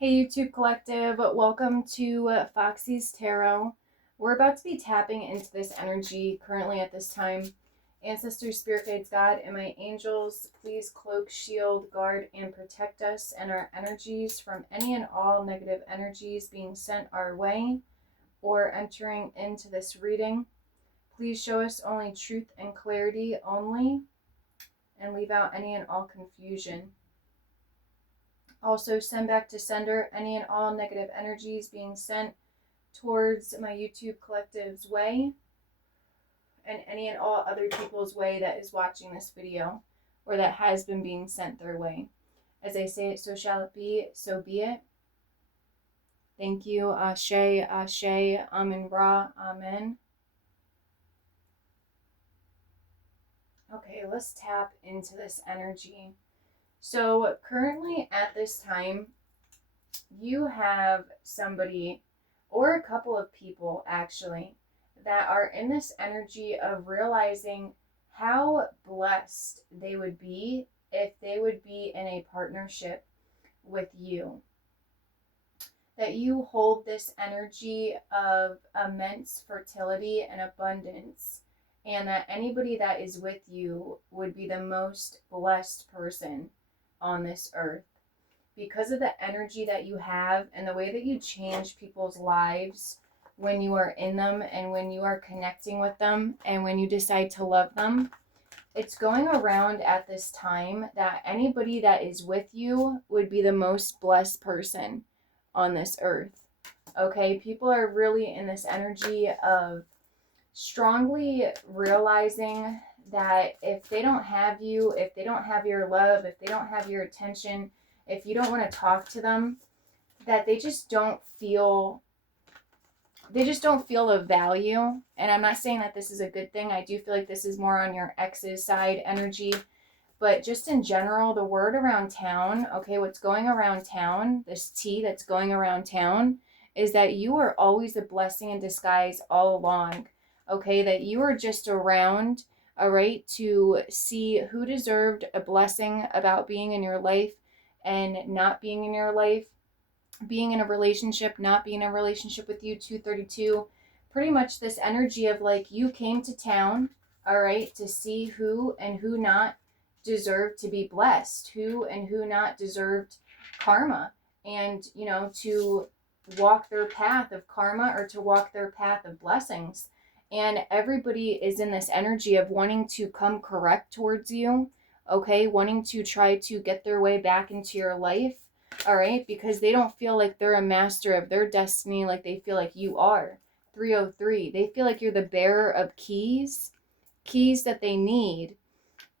Hey YouTube Collective, welcome to Foxy's Tarot. We're about to be tapping into this energy currently at this time. Ancestors, Spirit Guides, God, and my angels, please cloak, shield, guard, and protect us and our energies from any and all negative energies being sent our way or entering into this reading. Please show us only truth and clarity only and leave out any and all confusion. Also, send back to sender any and all negative energies being sent towards my YouTube collective's way and any and all other people's way that is watching this video or that has been being sent their way. As I say it, so shall it be, so be it. Thank you. Ashe, Ashe, Amen Ra, Amen. Okay, let's tap into this energy. So currently at this time, you have somebody or a couple of people actually that are in this energy of realizing how blessed they would be if they would be in a partnership with you. That you hold this energy of immense fertility and abundance, and that anybody that is with you would be the most blessed person on this earth because of the energy that you have and the way that you change people's lives when you are in them and when you are connecting with them and when you decide to love them. It's going around at this time that anybody that is with you would be the most blessed person on this earth. Okay, people are really in this energy of strongly realizing that if they don't have you, if they don't have your love, if they don't have your attention, if you don't want to talk to them, that they just don't feel the value. And I'm not saying that this is a good thing. I do feel like this is more on your ex's side energy, but just in general, the word around town, okay, what's going around town, this tea that's going around town, is that you are always a blessing in disguise all along. Okay, that you are just around, all right, to see who deserved a blessing about being in your life and not being in your life, being in a relationship, not being in a relationship with you, 232. Pretty much this energy of like you came to town, all right, to see who and who not deserved to be blessed, who and who not deserved karma, and, you know, to walk their path of karma or to walk their path of blessings. And everybody is in this energy of wanting to come correct towards you, okay, wanting to try to get their way back into your life, all right, because they don't feel like they're a master of their destiny like they feel like you are. 303, they feel like you're the bearer of keys that they need.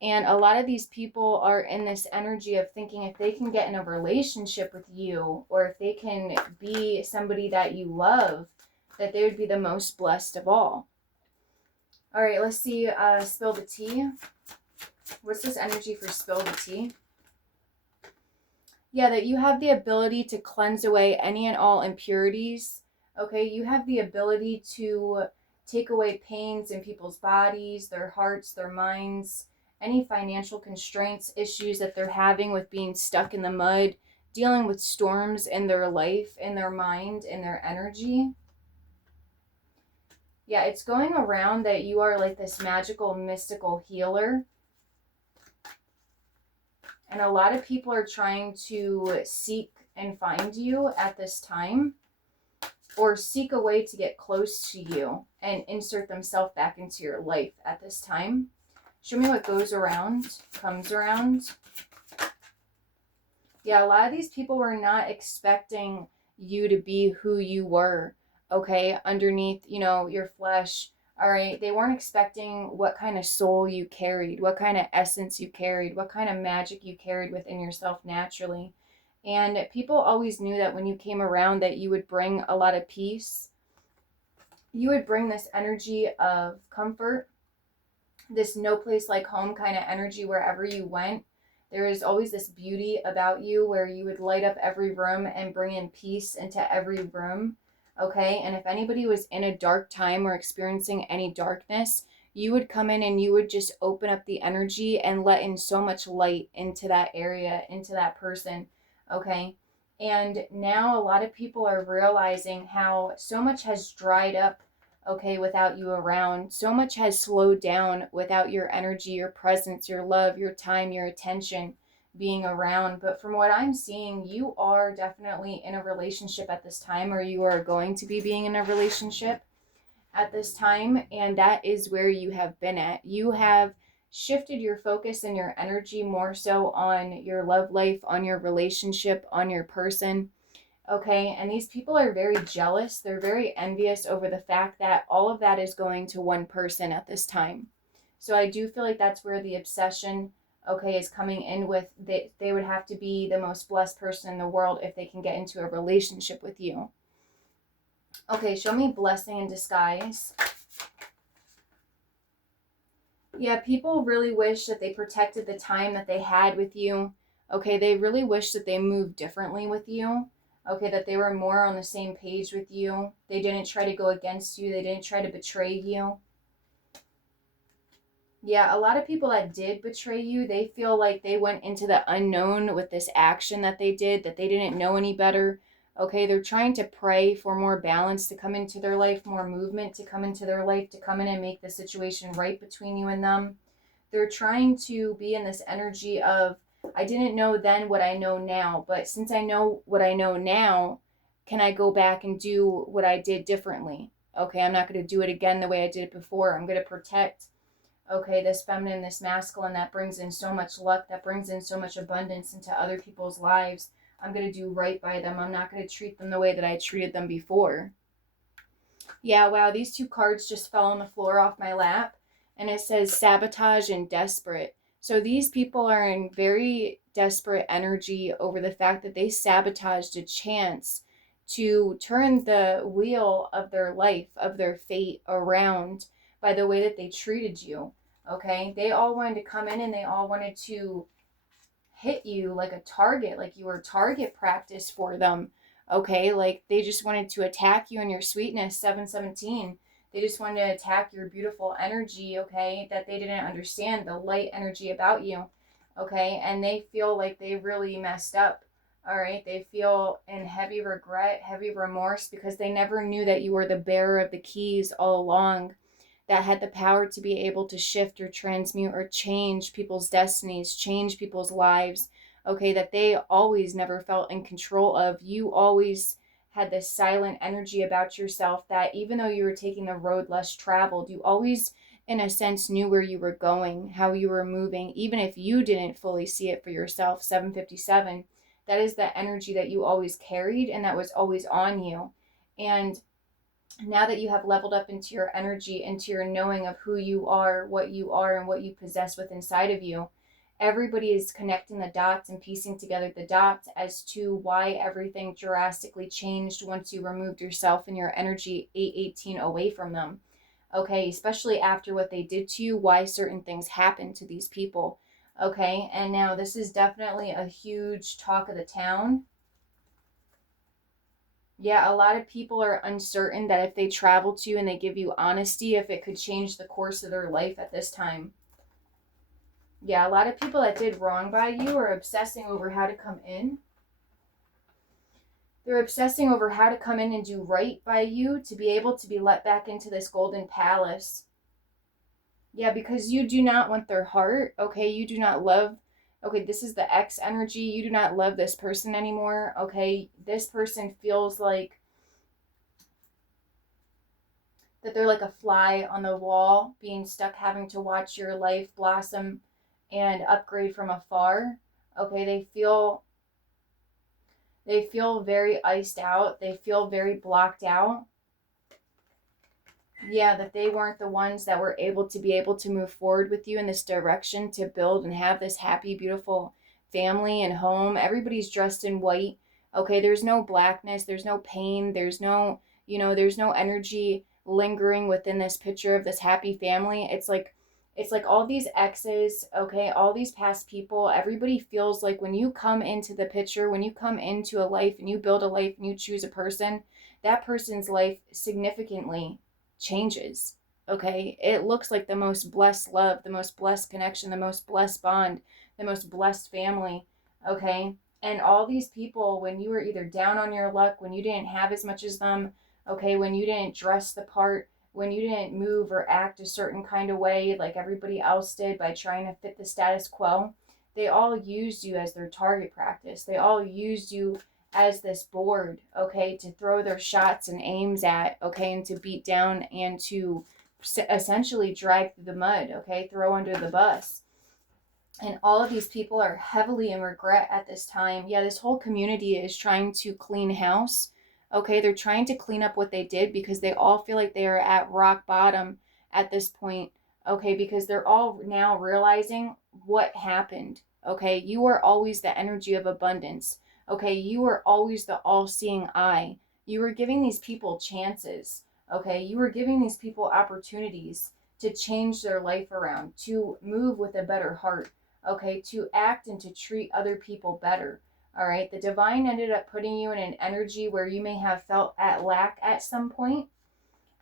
And a lot of these people are in this energy of thinking if they can get in a relationship with you or if they can be somebody that you love, that they would be the most blessed of all. All right, let's see, spill the tea. What's this energy for spill the tea? Yeah, that you have the ability to cleanse away any and all impurities. Okay, you have the ability to take away pains in people's bodies, their hearts, their minds, any financial constraints, issues that they're having with being stuck in the mud, dealing with storms in their life, in their mind, in their energy. Yeah, it's going around that you are like this magical, mystical healer. And a lot of people are trying to seek and find you at this time, or seek a way to get close to you and insert themselves back into your life at this time. Show me what goes around, comes around. Yeah, a lot of these people were not expecting you to be who you were, okay, underneath, you know, your flesh. All right, they weren't expecting what kind of soul you carried, what kind of essence you carried, what kind of magic you carried within yourself naturally. And people always knew that when you came around that you would bring a lot of peace. You would bring this energy of comfort, this no place like home kind of energy wherever you went. There is always this beauty about you where you would light up every room and bring in peace into every room. Okay, and if anybody was in a dark time or experiencing any darkness, you would come in and you would just open up the energy and let in so much light into that area, into that person. Okay, And now a lot of people are realizing how so much has dried up, okay, without you around. So much has slowed down without your energy, your presence, your love, your time, your attention being around. But from what I'm seeing, you are definitely in a relationship at this time, or you are going to be being in a relationship at this time, and that is where you have been at. You have shifted your focus and your energy more so on your love life, on your relationship, on your person. Okay, and these people are very jealous. They're very envious over the fact that all of that is going to one person at this time. So I do feel like that's where the obsession, okay, is coming in with. They would have to be the most blessed person in the world if they can get into a relationship with you. Okay, show me blessing in disguise. Yeah, people really wish that they protected the time that they had with you. Okay, they really wish that they moved differently with you. Okay, that they were more on the same page with you. They didn't try to go against you, they didn't try to betray you. Yeah, a lot of people that did betray you, they feel like they went into the unknown with this action that they did, that they didn't know any better. Okay, they're trying to pray for more balance to come into their life, more movement to come into their life, to come in and make the situation right between you and them. They're trying to be in this energy of, I didn't know then what I know now, but since I know what I know now, can I go back and do what I did differently? Okay, I'm not going to do it again the way I did it before. I'm going to protect, okay, this feminine, this masculine that brings in so much luck, that brings in so much abundance into other people's lives. I'm going to do right by them. I'm not going to treat them the way that I treated them before. Yeah, wow, these two cards just fell on the floor off my lap, and it says sabotage and desperate. So these people are in very desperate energy over the fact that they sabotaged a chance to turn the wheel of their life, of their fate around by the way that they treated you. Okay? They all wanted to come in and they all wanted to hit you like a target, like you were target practice for them. Okay, like they just wanted to attack you and your sweetness, 717. They just wanted to attack your beautiful energy, okay, that they didn't understand, the light energy about you, okay, and they feel like they really messed up. All right, they feel in heavy regret, heavy remorse because they never knew that you were the bearer of the keys all along, that had the power to be able to shift or transmute or change people's destinies, change people's lives, okay, that they always never felt in control of. You always had this silent energy about yourself that even though you were taking the road less traveled, you always, in a sense, knew where you were going, how you were moving, even if you didn't fully see it for yourself, 757. That is the energy that you always carried and that was always on you. And now that you have leveled up into your energy, into your knowing of who you are, and what you possess within inside of you, everybody is connecting the dots and piecing together the dots as to why everything drastically changed once you removed yourself and your energy 818 away from them. Okay, especially after what they did to you, why certain things happened to these people. Okay, and now this is definitely a huge talk of the town. Yeah, a lot of people are uncertain that if they travel to you and they give you honesty, if it could change the course of their life at this time. Yeah, a lot of people that did wrong by you are obsessing over how to come in. They're obsessing over how to come in and do right by you to be able to be let back into this golden palace. Yeah, because you do not want their heart, okay? You do not love, okay, this is the X energy. You do not love this person anymore, okay? This person feels like that they're like a fly on the wall, being stuck having to watch your life blossom and upgrade from afar. Okay, they feel very iced out. They feel very blocked out. Yeah, that they weren't the ones that were able to move forward with you in this direction to build and have this happy, beautiful family and home. Everybody's dressed in white. Okay, there's no blackness, there's no pain, there's no, there's no energy lingering within this picture of this happy family. It's like all these exes, okay, all these past people, everybody feels like when you come into the picture, when you come into a life and you build a life and you choose a person, that person's life significantly changes. Okay, it looks like the most blessed love, the most blessed connection, the most blessed bond, the most blessed family. Okay, And all these people, when you were either down on your luck, when you didn't have as much as them, okay, when you didn't dress the part, when you didn't move or act a certain kind of way like everybody else did by trying to fit the status quo, they all used you as their target practice. They all used you as this board, okay, to throw their shots and aims at, okay, and to beat down and to essentially drag through the mud, okay, throw under the bus. And all of these people are heavily in regret at this time. Yeah, this whole community is trying to clean house. Okay, they're trying to clean up what they did because they all feel like they are at rock bottom at this point. Okay, because they're all now realizing what happened. Okay, you are always the energy of abundance. Okay, you are always the all seeing eye. You were giving these people chances. Okay, you were giving these people opportunities to change their life around, to move with a better heart, okay, to act and to treat other people better. All right, the divine ended up putting you in an energy where you may have felt at lack at some point.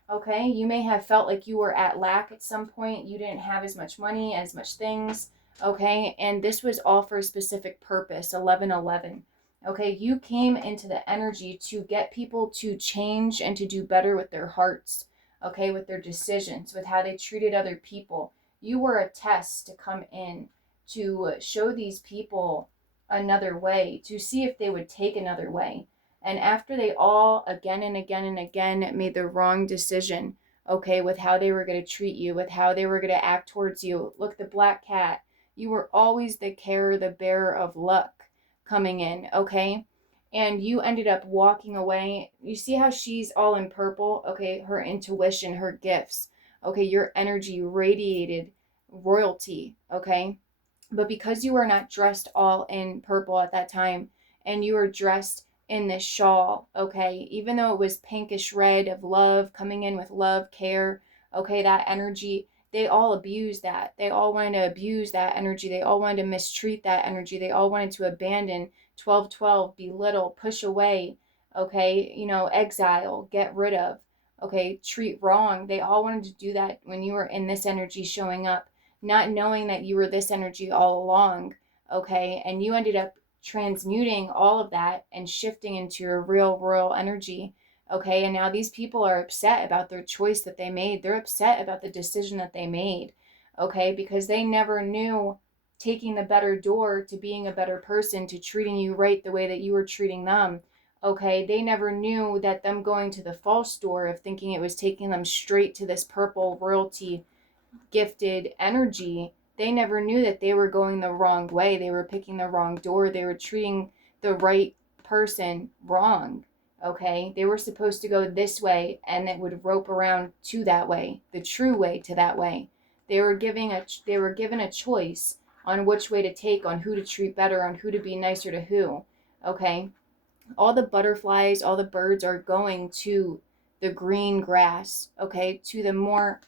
Okay, you may have felt like you were at lack at some point. You didn't have as much money, as much things. Okay, and this was all for a specific purpose. 1111. Okay, you came into the energy to get people to change and to do better with their hearts. Okay, with their decisions, with how they treated other people. You were a test to come in to show these people another way, to see if they would take another way. And after they all again and again and again made the wrong decision, okay, with how they were going to treat you, with how they were going to act towards you, look, the black cat, you were always the carer, the bearer of luck coming in, okay? And you ended up walking away. You see how she's all in purple, okay? Her intuition, her gifts, okay? Your energy radiated royalty, okay? But because you were not dressed all in purple at that time, and you were dressed in this shawl, okay, even though it was pinkish red of love, coming in with love, care, okay, that energy, they all abused that. They all wanted to abuse that energy. They all wanted to mistreat that energy. They all wanted to abandon 1212, belittle, push away, okay, exile, get rid of, okay, treat wrong. They all wanted to do that when you were in this energy showing up, not knowing that you were this energy all along, okay? And you ended up transmuting all of that and shifting into your real royal energy, okay? And now these people are upset about their choice that they made. They're upset about the decision that they made, okay? Because they never knew taking the better door to being a better person, to treating you right the way that you were treating them, okay? They never knew that them going to the false door of thinking it was taking them straight to this purple royalty gifted energy, they never knew that they were going the wrong way. They were picking the wrong door. They were treating the right person wrong. Okay, they were supposed to go this way, and it would rope around to that way, the true way to that way. They were given a choice on which way to take, on who to treat better, on who to be nicer to who. Okay, all the butterflies, all the birds are going to the green grass, okay, to the more,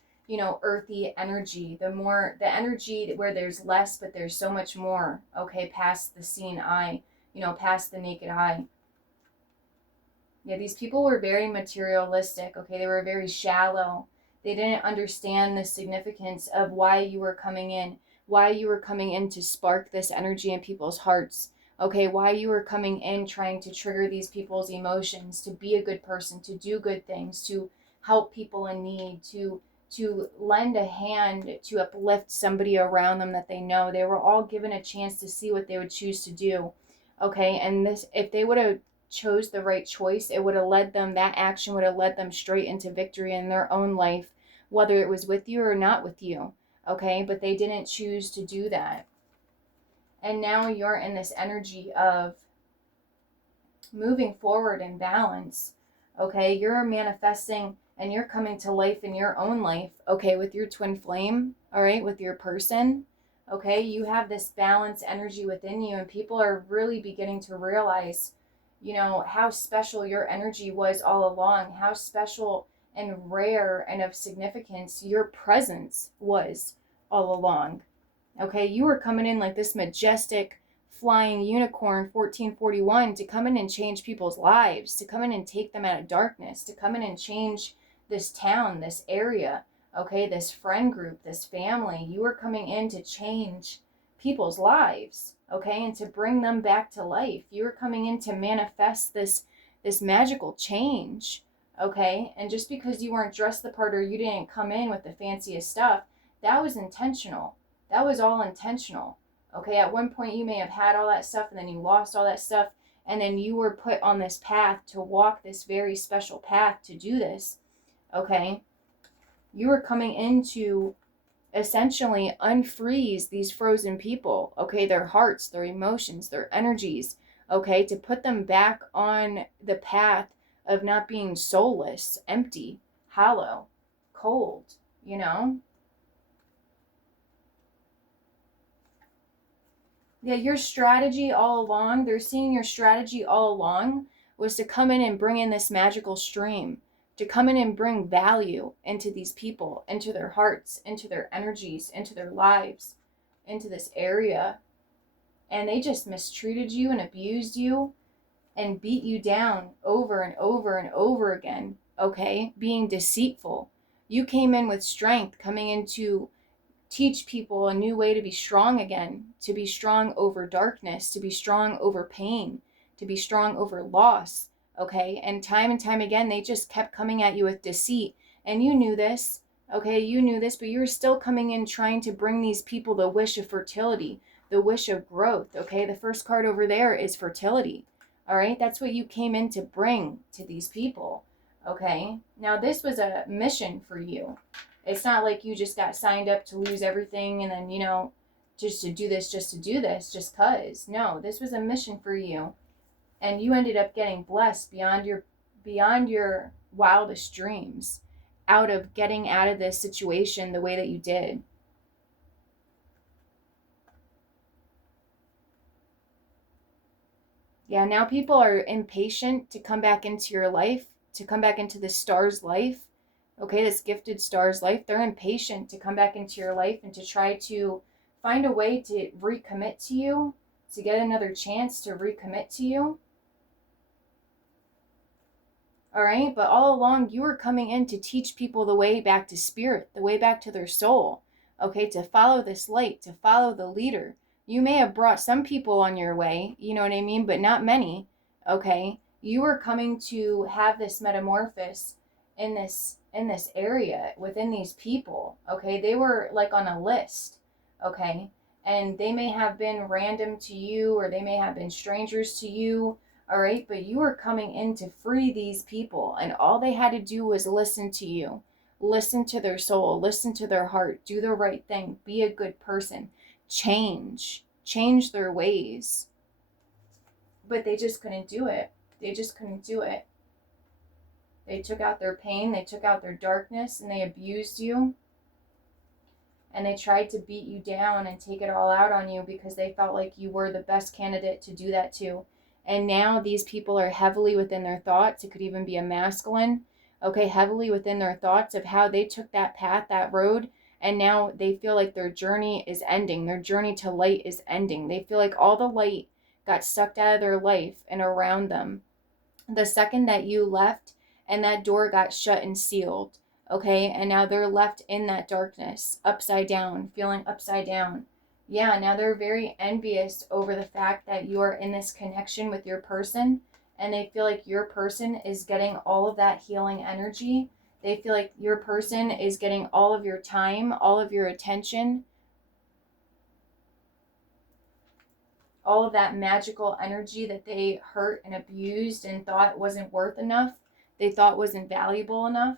earthy energy, the energy where there's less, but there's so much more, okay, past the seen eye, past the naked eye. Yeah, these people were very materialistic, okay, they were very shallow. They didn't understand the significance of why you were coming in to spark this energy in people's hearts. Okay, why you were coming in trying to trigger these people's emotions, to be a good person, to do good things, to help people in need, to lend a hand, to uplift somebody around them that they know. They were all given a chance to see what they would choose to do. Okay, and this, if they would have chose the right choice, it would have led them, that action would have led them straight into victory in their own life, whether it was with you or not with you. Okay, but they didn't choose to do that. And now you're in this energy of moving forward in balance. Okay, you're manifesting and you're coming to life in your own life, okay, with your twin flame, all right, with your person. Okay, you have this balanced energy within you, and people are really beginning to realize, how special your energy was all along, how special and rare and of significance your presence was all along. Okay, you were coming in like this majestic flying unicorn 1441 to come in and change people's lives, to come in and take them out of darkness, to come in and change this town, this area, okay, this friend group, this family. You were coming in to change people's lives. okay, and to bring them back to life. You were coming in to manifest this magical change, okay? And just because you weren't dressed the part or you didn't come in with the fanciest stuff, that was intentional. That was all intentional, okay? At one point you may have had all that stuff and then you lost all that stuff, and then you were put on this path to walk this very special path to do this, okay? You were coming into essentially unfreeze these frozen people, okay, their hearts, their emotions, their energies, okay, to put them back on the path of not being soulless, empty, hollow, cold, you know? Yeah, your strategy all along, they're seeing your strategy all along was to come in and bring in this magical stream, to come in and bring value into these people, into their hearts, into their energies, into their lives, into this area. And they just mistreated you and abused you and beat you down over and over and over again, okay? Being deceitful. You came in with strength, coming in to teach people a new way to be strong again, to be strong over darkness, to be strong over pain, to be strong over loss, okay? And time again, they just kept coming at you with deceit. And you knew this, okay? You knew this, but you were still coming in trying to bring these people the wish of fertility, the wish of growth, okay? The first card over there is fertility, all right? That's what you came in to bring to these people, okay? Now, this was a mission for you. It's not like you just got signed up to lose everything and then, just to do this, just cause. No, this was a mission for you. And you ended up getting blessed beyond your wildest dreams out of getting out of this situation the way that you did. Yeah, now people are impatient to come back into your life, to come back into the star's life. Okay, this gifted star's life. They're impatient to come back into your life and to try to find a way to recommit to you, to get another chance to recommit to you. All right, but all along you were coming in to teach people the way back to spirit, the way back to their soul. Okay, to follow this light, to follow the leader. You may have brought some people on your way, you know what I mean, but not many. Okay, you were coming to have this metamorphosis in this area within these people. Okay, they were like on a list. Okay, and they may have been random to you or they may have been strangers to you. All right, but you were coming in to free these people, and all they had to do was listen to you, listen to their soul, listen to their heart, do the right thing, be a good person, change their ways. But they just couldn't do it. They just couldn't do it. They took out their pain, they took out their darkness, and they abused you. And they tried to beat you down and take it all out on you because they felt like you were the best candidate to do that to. And now these people are heavily within their thoughts. It could even be a masculine, okay, heavily within their thoughts of how they took that path, that road, and now they feel like their journey is ending. Their journey to light is ending. They feel like all the light got sucked out of their life and around them the second that you left, and that door got shut and sealed, okay? And now they're left in that darkness, upside down, feeling upside down. Yeah, now they're very envious over the fact that you are in this connection with your person, and they feel like your person is getting all of that healing energy. They feel like your person is getting all of your time, all of your attention, all of that magical energy that they hurt and abused and thought wasn't worth enough, they thought wasn't valuable enough.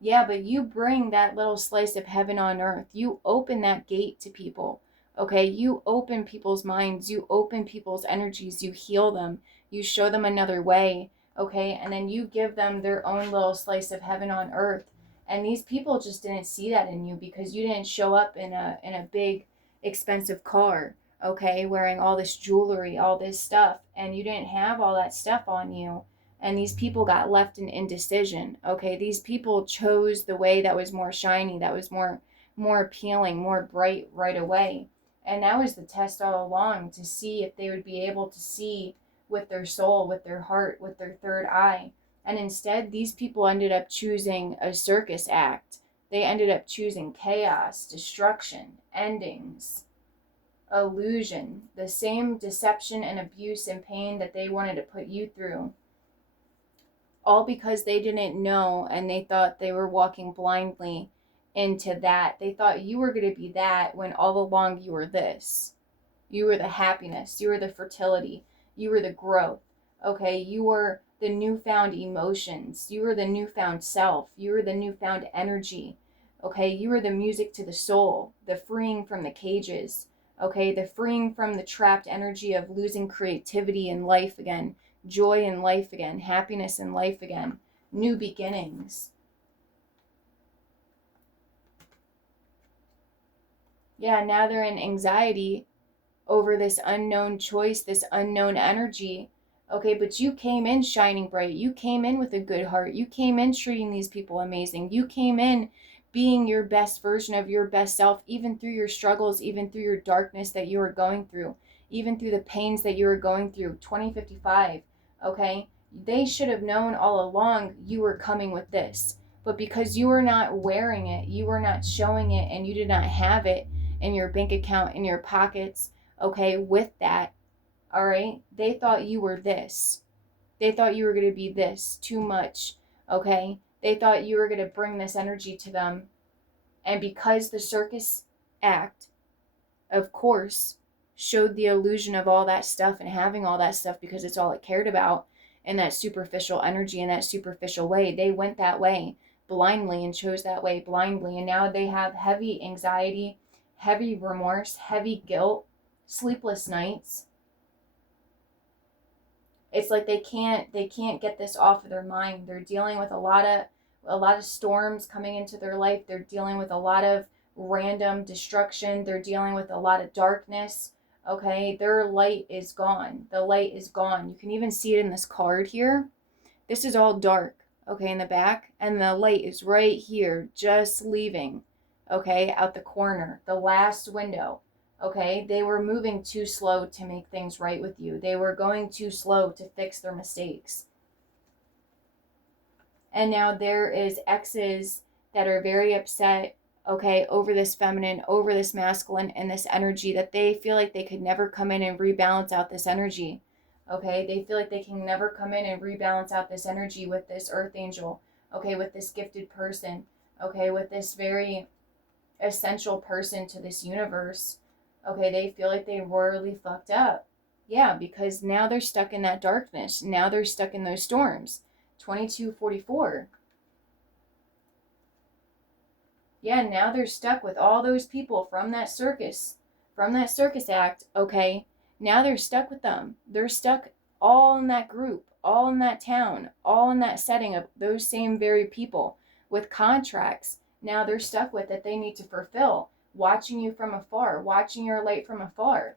Yeah, but you bring that little slice of heaven on earth. You open that gate to people, okay? You open people's minds. You open people's energies. You heal them. You show them another way, okay? And then you give them their own little slice of heaven on earth. And these people just didn't see that in you because you didn't show up in a big, expensive car, okay? Wearing all this jewelry, all this stuff. And you didn't have all that stuff on you. And these people got left in indecision. Okay, these people chose the way that was more shiny, that was more appealing, more bright right away. And that was the test all along, to see if they would be able to see with their soul, with their heart, with their third eye. And instead, these people ended up choosing a circus act. They ended up choosing chaos, destruction, endings. illusion, the same deception and abuse and pain that they wanted to put you through. All because they didn't know, and they thought they were walking blindly into that. They thought you were going to be that when all along you were this. You were the happiness, you were the fertility, you were the growth. Okay, you were the newfound emotions, you were the newfound self, you were the newfound energy. Okay, you were the music to the soul, the freeing from the cages. Okay, the freeing from the trapped energy of losing creativity in life again, joy in life again, happiness in life again, new beginnings. Yeah, now they're in anxiety over this unknown choice, this unknown energy. Okay, but you came in shining bright. You came in with a good heart. You came in treating these people amazing. You came in being your best version of your best self, even through your struggles, even through your darkness that you were going through, even through the pains that you were going through. 2055, okay? They should have known all along you were coming with this. But because you were not wearing it, you were not showing it, and you did not have it in your bank account, in your pockets, okay, with that, all right, they thought you were this. They thought you were going to be this, too much, okay? They thought you were going to bring this energy to them. And because the circus act, of course, showed the illusion of all that stuff and having all that stuff because it's all it cared about, in that superficial energy, in that superficial way, they went that way blindly and chose that way blindly. And now they have heavy anxiety, heavy remorse, heavy guilt, sleepless nights. It's like they can't get this off of their mind. They're dealing with a lot of storms coming into their life. They're dealing with a lot of random destruction. They're dealing with a lot of darkness. Okay, their light is gone. The light is gone. You can even see it in this card here. This is all dark, okay, in the back, and the light is right here, just leaving, okay, out the corner, the last window. Okay, they were moving too slow to make things right with you. They were going too slow to fix their mistakes. And now there is exes that are very upset, okay, over this feminine, over this masculine, and this energy, that they feel like they could never come in and rebalance out this energy. Okay, they feel like they can never come in and rebalance out this energy with this earth angel, okay, with this gifted person, okay, with this very essential person to this universe. Okay, they feel like they royally fucked up. Yeah, because now they're stuck in that darkness. Now they're stuck in those storms. 2244. Yeah, now they're stuck with all those people from that circus act, okay? Now they're stuck with them. They're stuck all in that group, all in that town, all in that setting of those same very people with contracts. Now they're stuck with that they need to fulfill, watching you from afar, watching your light from afar.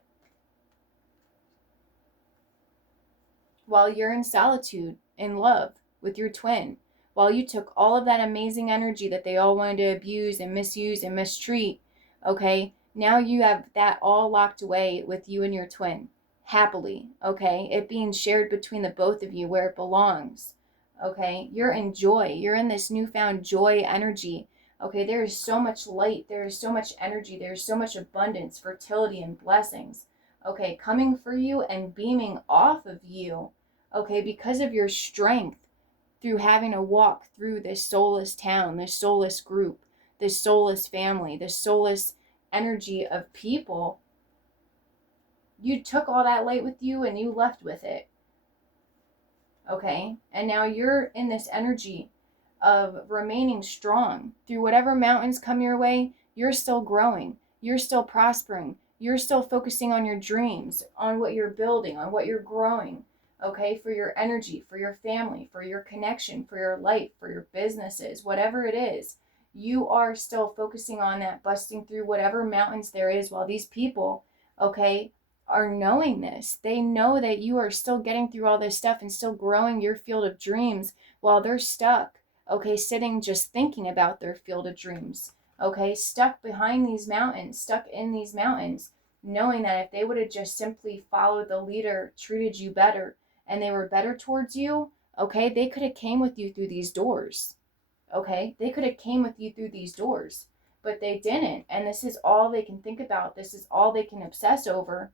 While you're in solitude, in love with your twin, while you took all of that amazing energy that they all wanted to abuse and misuse and mistreat, okay, now you have that all locked away with you and your twin, happily, okay, it being shared between the both of you where it belongs, okay, you're in joy, you're in this newfound joy energy, okay, there is so much light, there is so much energy, there is so much abundance, fertility, and blessings, okay, coming for you and beaming off of you, okay, because of your strength through having to walk through this soulless town, this soulless group, this soulless family, this soulless energy of people. You took all that light with you and you left with it. Okay? And now you're in this energy of remaining strong. Through whatever mountains come your way, you're still growing. You're still prospering. You're still focusing on your dreams, on what you're building, on what you're growing. Okay, for your energy, for your family, for your connection, for your life, for your businesses, whatever it is, you are still focusing on that, busting through whatever mountains there is, while these people, okay, are knowing this. They know that you are still getting through all this stuff and still growing your field of dreams while they're stuck, okay, sitting just thinking about their field of dreams, okay, stuck behind these mountains, stuck in these mountains, knowing that if they would have just simply followed the leader, treated you better, and they were better towards you, okay, they could have came with you through these doors. Okay, they could have came with you through these doors. but they didn't. And this is all they can think about. This is all they can obsess over,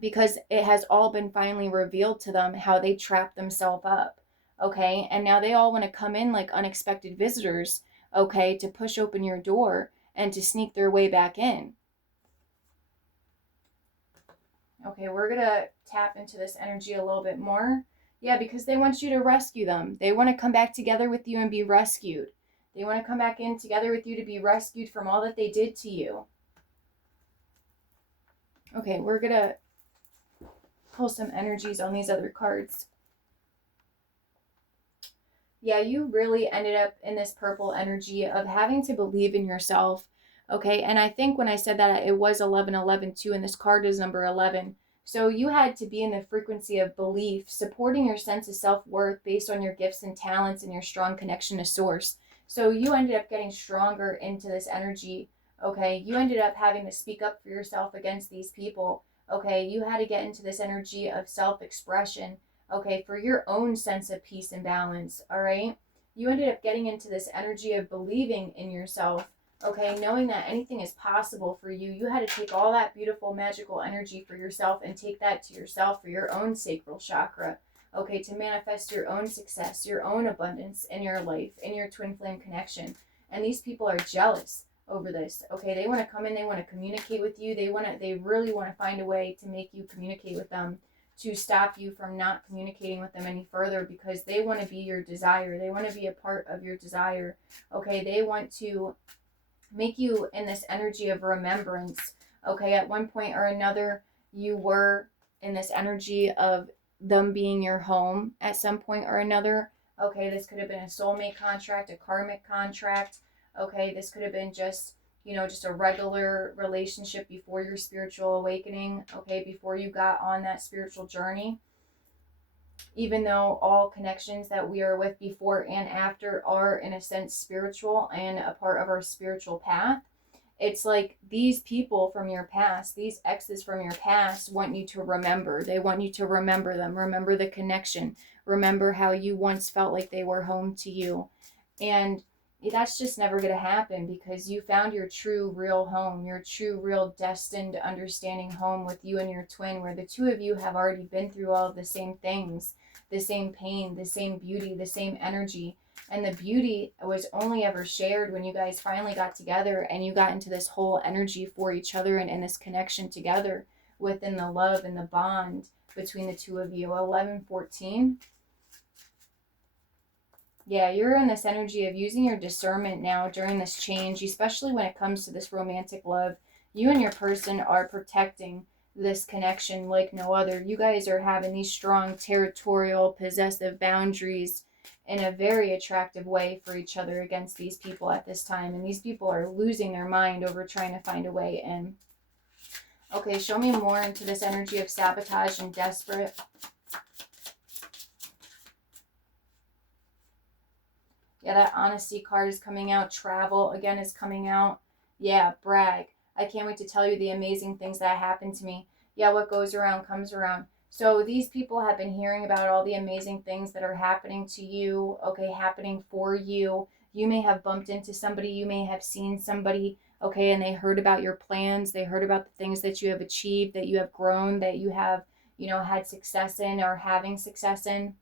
because it has all been finally revealed to them how they trapped themselves up. Okay. And now they all want to come in like unexpected visitors, okay, to push open your door and to sneak their way back in. Okay, we're going to tap into this energy a little bit more. Yeah, because they want you to rescue them. They want to come back together with you and be rescued. They want to come back in together with you to be rescued from all that they did to you. Okay, we're going to pull some energies on these other cards. Yeah, you really ended up in this purple energy of having to believe in yourself. Okay, and I think when I said that, it was 1111 too, and this card is number 11. So you had to be in the frequency of belief, supporting your sense of self-worth based on your gifts and talents and your strong connection to source. So you ended up getting stronger into this energy. Okay, you ended up having to speak up for yourself against these people. Okay, you had to get into this energy of self-expression, okay, for your own sense of peace and balance, all right? You ended up getting into this energy of believing in yourself, okay, knowing that anything is possible for you. You had to take all that beautiful, magical energy for yourself and take that to yourself for your own sacral chakra, okay, to manifest your own success, your own abundance in your life, in your twin flame connection. And these people are jealous over this, okay? They want to come in, they want to communicate with you. They really want to find a way to make you communicate with them, to stop you from not communicating with them any further, because they want to be your desire. They want to be a part of your desire, okay? They want to make you in this energy of remembrance, okay? At one point or another, you were in this energy of them being your home at some point or another, okay? This could have been a soulmate contract, a karmic contract, okay? This could have been just, just a regular relationship before your spiritual awakening, okay? Before you got on that spiritual journey. Even though all connections that we are with before and after are in a sense spiritual and a part of our spiritual path, it's like these people from your past, these exes from your past want you to remember. They want you to remember them, remember the connection, remember how you once felt like they were home to you. And that's just never going to happen, because you found your true, real home, your true, real, destined, understanding home with you and your twin, where the two of you have already been through all of the same things, the same pain, the same beauty, the same energy. And the beauty was only ever shared when you guys finally got together and you got into this whole energy for each other and in this connection together within the love and the bond between the two of you. 1114. Yeah, you're in this energy of using your discernment now during this change, especially when it comes to this romantic love. You and your person are protecting this connection like no other. You guys are having these strong territorial, possessive boundaries in a very attractive way for each other against these people at this time. And these people are losing their mind over trying to find a way in. Okay, show me more into this energy of sabotage and desperate. Yeah, that honesty card is coming out. Travel, again, is coming out. Yeah, brag. I can't wait to tell you the amazing things that happened to me. Yeah, what goes around comes around. So these people have been hearing about all the amazing things that are happening to you, okay, happening for you. You may have bumped into somebody. You may have seen somebody, okay, and they heard about your plans. They heard about the things that you have achieved, that you have grown, that you have, had success in or having success in.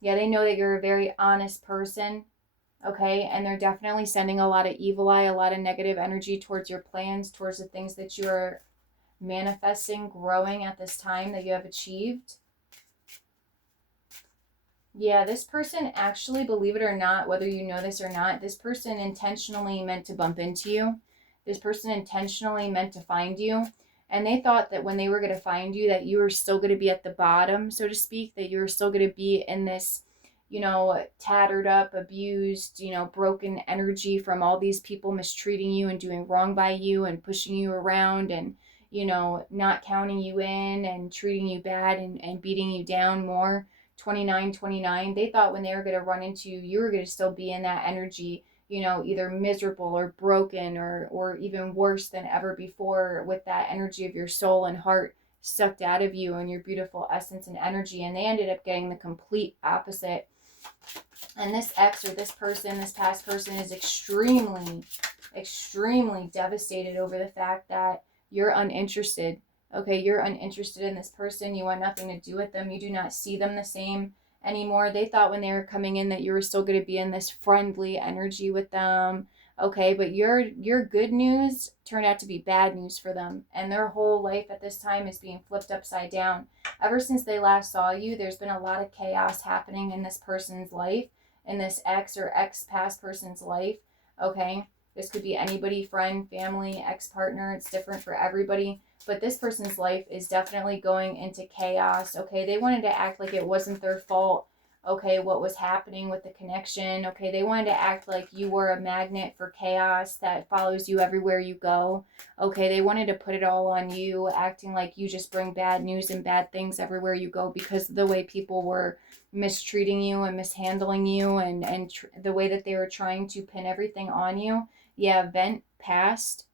Yeah, they know that you're a very honest person, okay? And they're definitely sending a lot of evil eye, a lot of negative energy towards your plans, towards the things that you are manifesting, growing at this time that you have achieved. Yeah, this person actually, believe it or not, whether you know this or not, this person intentionally meant to bump into you. This person intentionally meant to find you. And they thought that when they were going to find you, that you were still going to be at the bottom, so to speak, that you were still going to be in this, tattered up, abused, broken energy from all these people mistreating you and doing wrong by you and pushing you around and, not counting you in and treating you bad and beating you down more. 2929, they thought when they were going to run into you, you were going to still be in that energy, either miserable or broken or even worse than ever before, with that energy of your soul and heart sucked out of you and your beautiful essence and energy. And they ended up getting the complete opposite. And this ex or this person, this past person, is extremely extremely devastated over the fact that you're uninterested. Okay, you're uninterested in this person. You want nothing to do with them. You do not see them the same anymore. They thought when they were coming in that you were still going to be in this friendly energy with them. Okay, but your good news turned out to be bad news for them, and their whole life at this time is being flipped upside down. Ever since they last saw you, there's been a lot of chaos happening in this person's life, in this ex or ex past person's life. Okay, this could be anybody, friend, family, ex-partner. It's different for everybody, but this person's life is definitely going into chaos. Okay, they wanted to act like it wasn't their fault. Okay, what was happening with the connection. Okay, they wanted to act like you were a magnet for chaos that follows you everywhere you go. Okay, they wanted to put it all on you, acting like you just bring bad news and bad things everywhere you go because of the way people were mistreating you and mishandling you, and the way that they were trying to pin everything on you. Yeah, vent past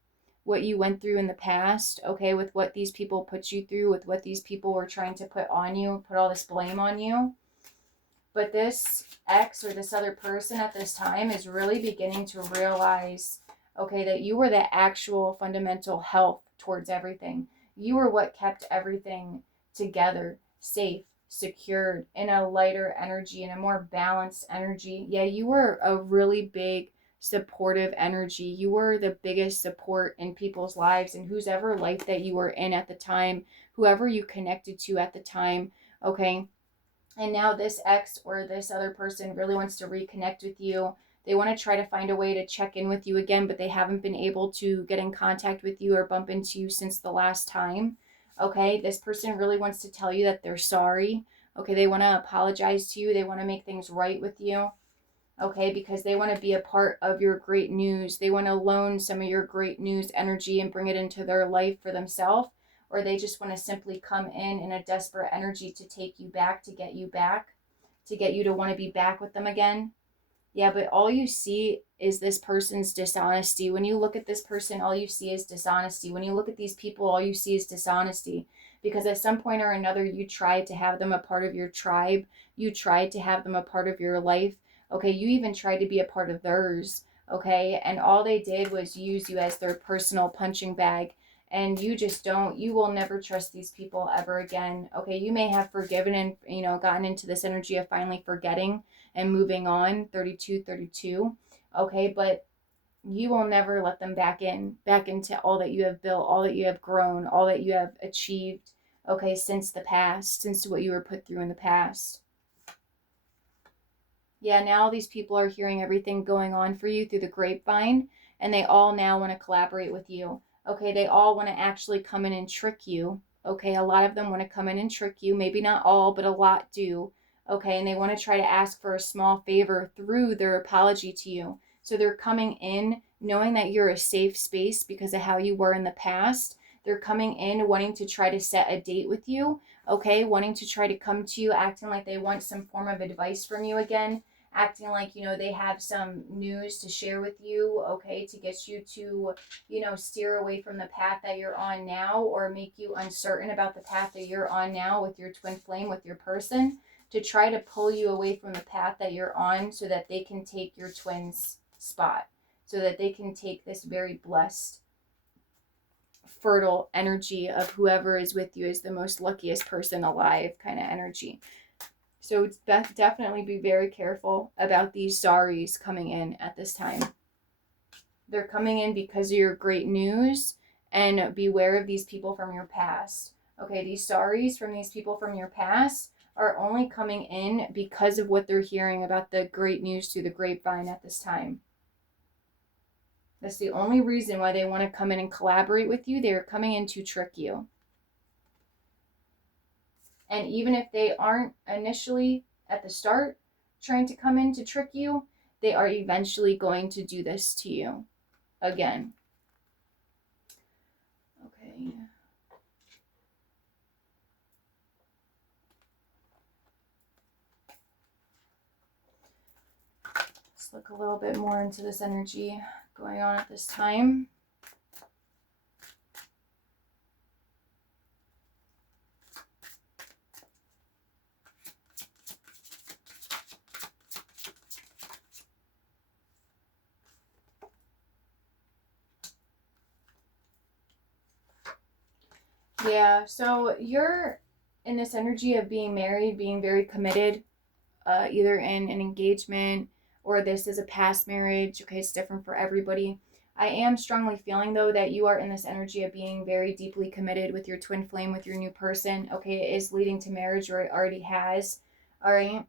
what you went through in the past, okay, with what these people put you through, with what these people were trying to put on you, put all this blame on you. But this ex or this other person at this time is really beginning to realize, okay, that you were the actual fundamental health towards everything. You were what kept everything together, safe, secured, in a lighter energy, in a more balanced energy. Yeah, you were a really big supportive energy. You were the biggest support in people's lives and whose ever life that you were in at the time, whoever you connected to at the time, okay? And now this ex or this other person really wants to reconnect with you. They want to try to find a way to check in with you again, but they haven't been able to get in contact with you or bump into you since the last time. Okay, this person really wants to tell you that they're sorry. Okay, they want to apologize to you. They want to make things right with you. Okay, because they want to be a part of your great news. They want to loan some of your great news energy and bring it into their life for themselves, or they just want to simply come in a desperate energy to take you back, to get you back, to get you to want to be back with them again. Yeah, but all you see is this person's dishonesty. When you look at this person, all you see is dishonesty. When you look at these people, all you see is dishonesty. Because at some point or another, you tried to have them a part of your tribe. You tried to have them a part of your life. Okay, you even tried to be a part of theirs. Okay, and all they did was use you as their personal punching bag. And you just don't, you will never trust these people ever again. Okay, you may have forgiven and, gotten into this energy of finally forgetting and moving on, 32, okay, but you will never let them back into all that you have built, all that you have grown, all that you have achieved, okay, since the past, since what you were put through in the past. Yeah, now these people are hearing everything going on for you through the grapevine, and they all now want to collaborate with you. Okay, they all want to actually come in and trick you. Okay, a lot of them want to come in and trick you. Maybe not all, but a lot do. Okay, and they want to try to ask for a small favor through their apology to you. So they're coming in knowing that you're a safe space because of how you were in the past. They're coming in wanting to try to set a date with you. Okay, wanting to try to come to you acting like they want some form of advice from you again, acting like, they have some news to share with you, okay, to get you to, steer away from the path that you're on now, or make you uncertain about the path that you're on now with your twin flame, with your person, to try to pull you away from the path that you're on so that they can take your twin's spot, so that they can take this very blessed, fertile energy of whoever is with you is the most luckiest person alive kind of energy. So definitely be very careful about these sorries coming in at this time. They're coming in because of your great news, and beware of these people from your past. Okay, these sorries from these people from your past are only coming in because of what they're hearing about the great news through the grapevine at this time. That's the only reason why they want to come in and collaborate with you. They're coming in to trick you. And even if they aren't initially at the start trying to come in to trick you, they are eventually going to do this to you again. Okay. Let's look a little bit more into this energy going on at this time. Yeah, so you're in this energy of being married, being very committed, either in an engagement or this is a past marriage. Okay, it's different for everybody. I am strongly feeling though that you are in this energy of being very deeply committed with your twin flame, with your new person. Okay, it is leading to marriage or it already has. All right.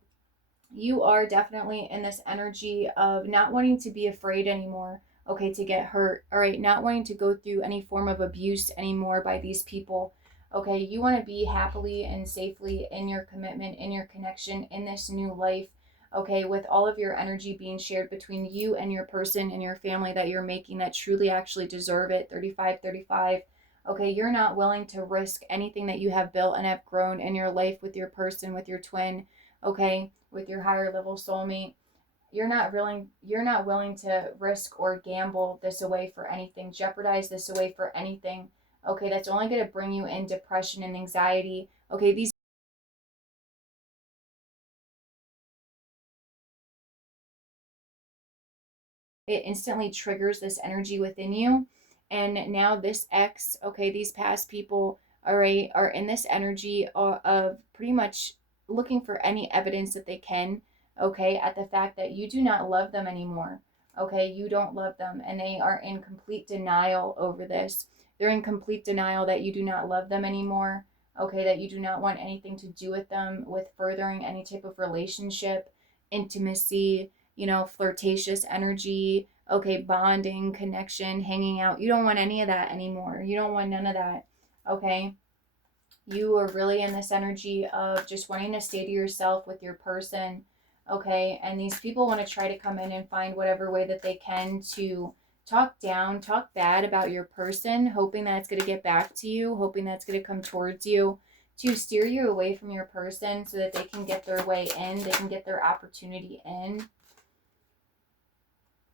You are definitely in this energy of not wanting to be afraid anymore, okay, to get hurt, all right, not wanting to go through any form of abuse anymore by these people, okay, you want to be happily and safely in your commitment, in your connection, in this new life, okay, with all of your energy being shared between you and your person and your family that you're making that truly actually deserve it. 3535. Okay, you're not willing to risk anything that you have built and have grown in your life with your person, with your twin, okay, with your higher level soulmate. You're not willing to risk or gamble this away for anything, jeopardize this away for anything. Okay, that's only going to bring you in depression and anxiety. Okay, these it instantly triggers this energy within you. And now this ex, okay, these past people, all right, are in this energy of pretty much looking for any evidence that they can, okay, at the fact that you do not love them anymore. Okay, you don't love them, and they are in complete denial over this. They're in complete denial that you do not love them anymore. Okay, that you do not want anything to do with them, with furthering any type of relationship, intimacy, flirtatious energy, okay, bonding, connection, hanging out. You don't want any of that anymore. You don't want none of that, okay? You are really in this energy of just wanting to stay to yourself with your person, okay? And these people want to try to come in and find whatever way that they can to talk down, talk bad about your person, hoping that it's going to get back to you, hoping that's going to come towards you, to steer you away from your person so that they can get their way in, they can get their opportunity in.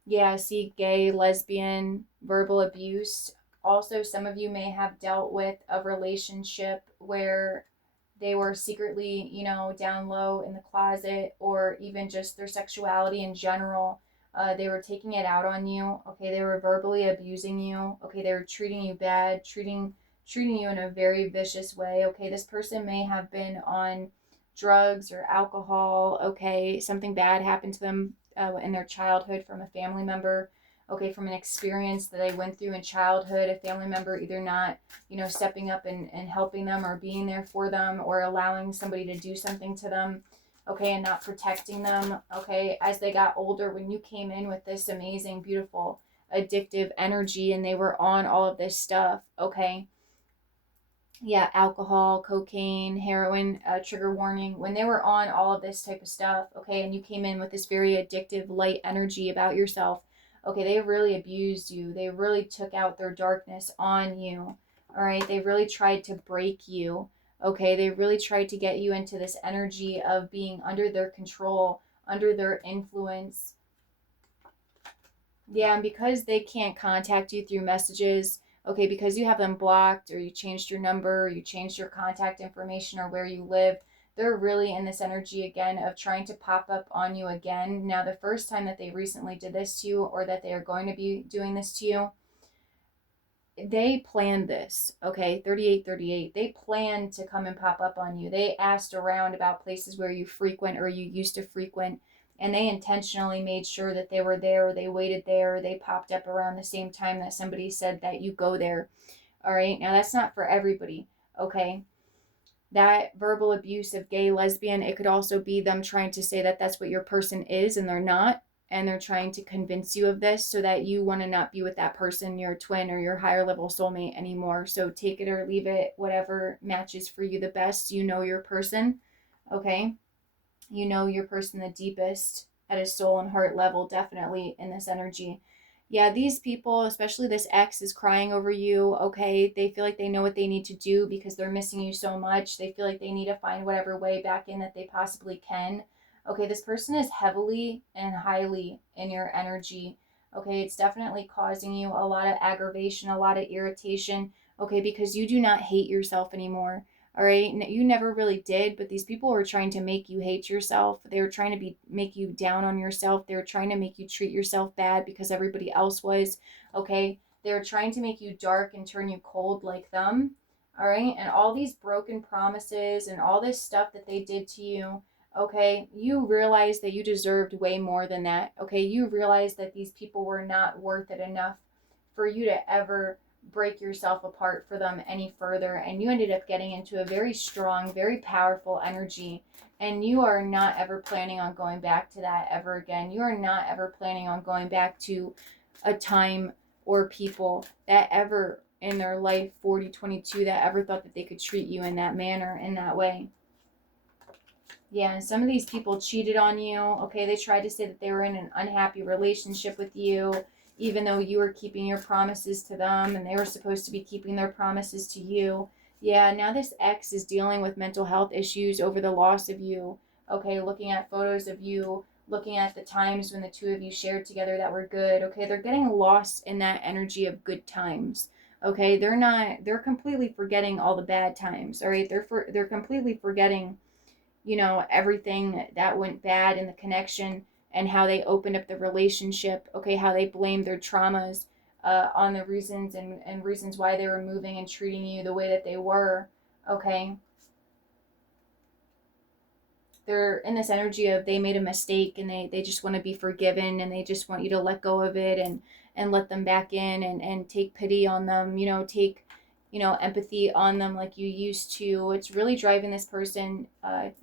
Yeah, see, gay, lesbian, verbal abuse. Also, some of you may have dealt with a relationship where they were secretly, down low in the closet, or even just their sexuality in general. They were taking it out on you. Okay, they were verbally abusing you. Okay, they were treating you bad, treating you in a very vicious way. Okay, this person may have been on drugs or alcohol. Okay, something bad happened to them in their childhood from a family member. Okay, from an experience that they went through in childhood, a family member either not stepping up and helping them or being there for them or allowing somebody to do something to them, okay, and not protecting them, okay, as they got older, when you came in with this amazing, beautiful, addictive energy and they were on all of this stuff, okay, yeah, alcohol, cocaine, heroin, trigger warning, when they were on all of this type of stuff, okay, and you came in with this very addictive, light energy about yourself, okay, they really abused you. They really took out their darkness on you, all right? They really tried to break you, okay? They really tried to get you into this energy of being under their control, under their influence, yeah, and because they can't contact you through messages, okay, because you have them blocked or you changed your number, you changed your contact information or where you live, they're really in this energy again of trying to pop up on you again. Now, the first time that they recently did this to you or that they are going to be doing this to you, they planned this, okay? 3838. They planned to come and pop up on you. They asked around about places where you frequent or you used to frequent, and they intentionally made sure that they were there, or they waited there, or they popped up around the same time that somebody said that you go there. All right? Now, that's not for everybody, okay? That verbal abuse of gay, lesbian, it could also be them trying to say that that's what your person is and they're not. And they're trying to convince you of this so that you want to not be with that person, your twin or your higher level soulmate anymore. So take it or leave it, whatever matches for you the best. You know your person, okay? You know your person the deepest at a soul and heart level, definitely in this energy. Yeah, these people, especially this ex, is crying over you. Okay, they feel like they know what they need to do because they're missing you so much. They feel like they need to find whatever way back in that they possibly can. Okay, this person is heavily and highly in your energy. Okay, it's definitely causing you a lot of aggravation, a lot of irritation. Okay, because you do not hate yourself anymore. All right, you never really did, but these people were trying to make you hate yourself. They were trying to make you down on yourself. They were trying to make you treat yourself bad because everybody else was. Okay, they were trying to make you dark and turn you cold like them. All right. And all these broken promises and all this stuff that they did to you. Okay. You realize that you deserved way more than that. Okay. You realize that these people were not worth it enough for you to ever break yourself apart for them any further. And you ended up getting into a very strong, very powerful energy. And you are not ever planning on going back to that ever again. You are not ever planning on going back to a time or people that ever in their life 4022 that ever thought that they could treat you in that manner, in that way. Yeah, and some of these people cheated on you. Okay, they tried to say that they were in an unhappy relationship with you, even though you were keeping your promises to them and they were supposed to be keeping their promises to you. Yeah, now this ex is dealing with mental health issues over the loss of you. Okay, looking at photos of you, looking at the times when the two of you shared together that were good. Okay, they're getting lost in that energy of good times. Okay, they're completely forgetting all the bad times. All right, they're completely forgetting, everything that went bad in the connection and how they opened up the relationship. Okay, how they blamed their traumas on the reasons and reasons why they were moving and treating you the way that they were. Okay, they're in this energy of they made a mistake and they just want to be forgiven and they just want you to let go of it and let them back in and take pity on them, take empathy on them like you used to. It's really driving this person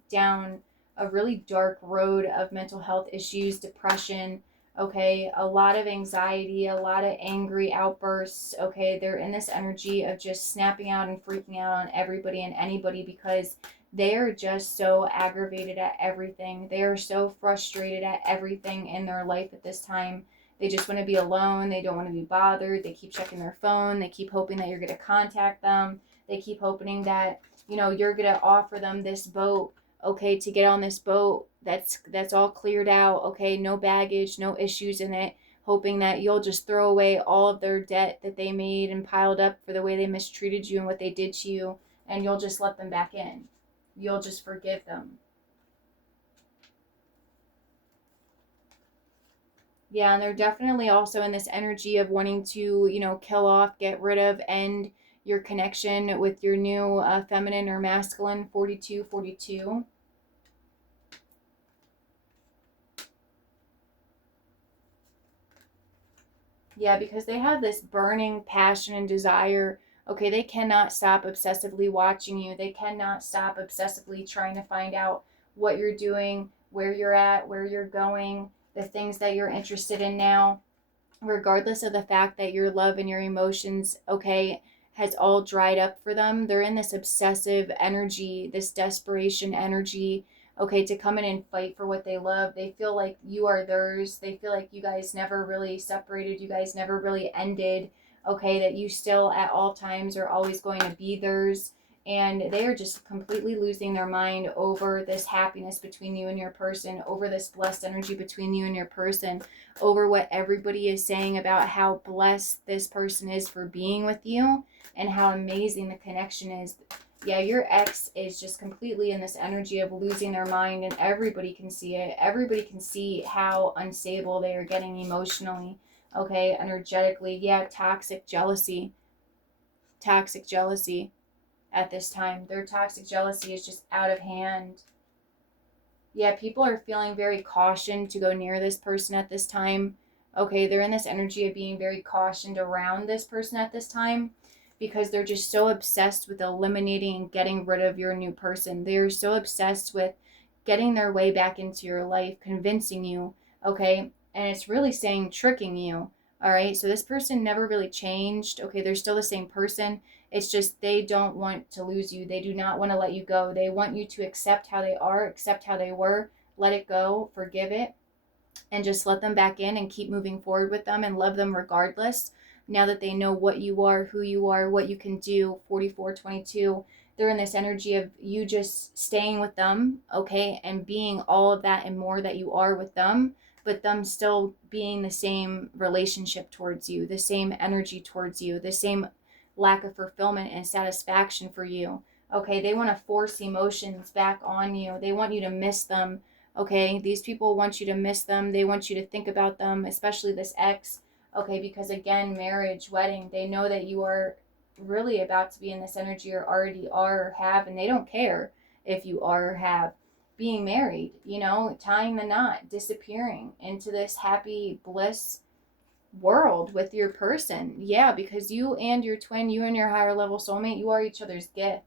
down a really dark road of mental health issues, depression. Okay, a lot of anxiety, a lot of angry outbursts. Okay, they're in this energy of just snapping out and freaking out on everybody and anybody because they are just so aggravated at everything. They are so frustrated at everything in their life at this time. They just want to be alone. They don't want to be bothered. They keep checking their phone. They keep hoping that you're going to contact them. They keep hoping that, you're going to offer them this boat, okay, to get on this boat that's all cleared out, okay, no baggage, no issues in it, hoping that you'll just throw away all of their debt that they made and piled up for the way they mistreated you and what they did to you, and you'll just let them back in. You'll just forgive them. Yeah, and they're definitely also in this energy of wanting to, kill off, get rid of, end your connection with your new feminine or masculine 4242. Yeah, because they have this burning passion and desire. Okay, they cannot stop obsessively watching you. They cannot stop obsessively trying to find out what you're doing, where you're at, where you're going, the things that you're interested in now, regardless of the fact that your love and your emotions, okay, has all dried up for them. They're in this obsessive energy, this desperation energy, okay, to come in and fight for what they love. They feel like you are theirs. They feel like you guys never really separated, you guys never really ended, okay, that you still at all times are always going to be theirs. And they are just completely losing their mind over this happiness between you and your person, over this blessed energy between you and your person, over what everybody is saying about how blessed this person is for being with you and how amazing the connection is. Yeah, your ex is just completely in this energy of losing their mind, and everybody can see it. Everybody can see how unstable they are getting emotionally, okay, energetically. Yeah, toxic jealousy. Toxic jealousy at this time. Their toxic jealousy is just out of hand. Yeah, people are feeling very cautioned to go near this person at this time. Okay, they're in this energy of being very cautioned around this person at this time because they're just so obsessed with eliminating and getting rid of your new person. They're so obsessed with getting their way back into your life, convincing you, okay? And it's really saying tricking you. All right, so this person never really changed. Okay, they're still the same person. It's just they don't want to lose you. They do not want to let you go. They want you to accept how they are, accept how they were, let it go, forgive it, and just let them back in and keep moving forward with them and love them regardless. Now that they know what you are, who you are, what you can do, 4422, they're in this energy of you just staying with them, okay, and being all of that and more that you are with them, but them still being the same relationship towards you, the same energy towards you, the same lack of fulfillment and satisfaction for you. Okay, they want to force emotions back on you. They want you to miss them. Okay, these people want you to miss them. They want you to think about them, especially this ex. Okay, because again, marriage, wedding, they know that you are really about to be in this energy or already are or have, and they don't care if you are or have, being married, you know, tying the knot, disappearing into this happy bliss world with your person. Yeah, because you and your twin, you and your higher level soulmate, you are each other's gift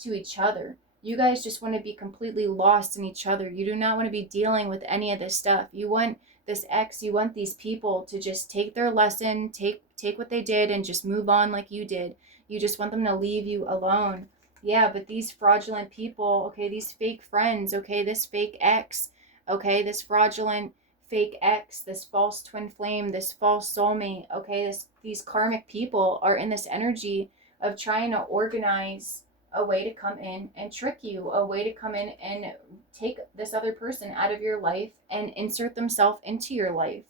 to each other. You guys just want to be completely lost in each other. You do not want to be dealing with any of this stuff. You want this ex, you want these people to just take their lesson, take what they did and just move on like you did. You just want them to leave you alone. Yeah, but these fraudulent people, okay, these fake friends, okay, this fake ex, okay, this fraudulent fake ex, this false twin flame, this false soulmate, okay, these karmic people are in this energy of trying to organize a way to come in and trick you, a way to come in and take this other person out of your life and insert themselves into your life.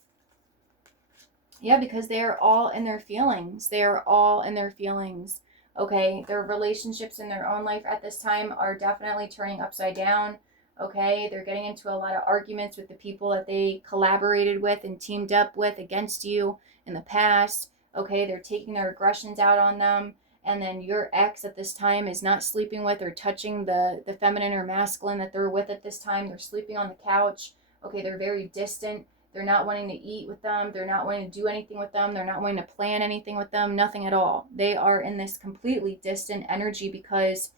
Yeah, because they are all in their feelings. They are all in their feelings. Okay, their relationships in their own life at this time are definitely turning upside down. Okay, they're getting into a lot of arguments with the people that they collaborated with and teamed up with against you in the past. Okay, they're taking their aggressions out on them. And then your ex at this time is not sleeping with or touching the feminine or masculine that they're with at this time. They're sleeping on the couch. Okay, they're very distant. They're not wanting to eat with them. They're not wanting to do anything with them. They're not wanting to plan anything with them. Nothing at all. They are in this completely distant energy because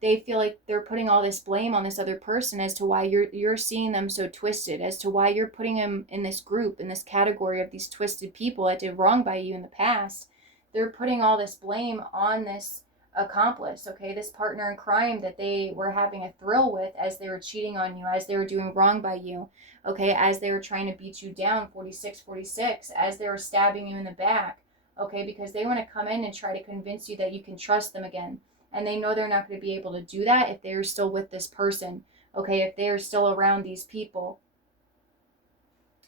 they feel like they're putting all this blame on this other person as to why you're seeing them so twisted, as to why you're putting them in this group, in this category of these twisted people that did wrong by you in the past. They're putting all this blame on this accomplice, okay, this partner in crime that they were having a thrill with as they were cheating on you, as they were doing wrong by you, okay, as they were trying to beat you down 46, as they were stabbing you in the back, okay, because they want to come in and try to convince you that you can trust them again. And they know they're not going to be able to do that if they're still with this person, okay, if they're still around these people.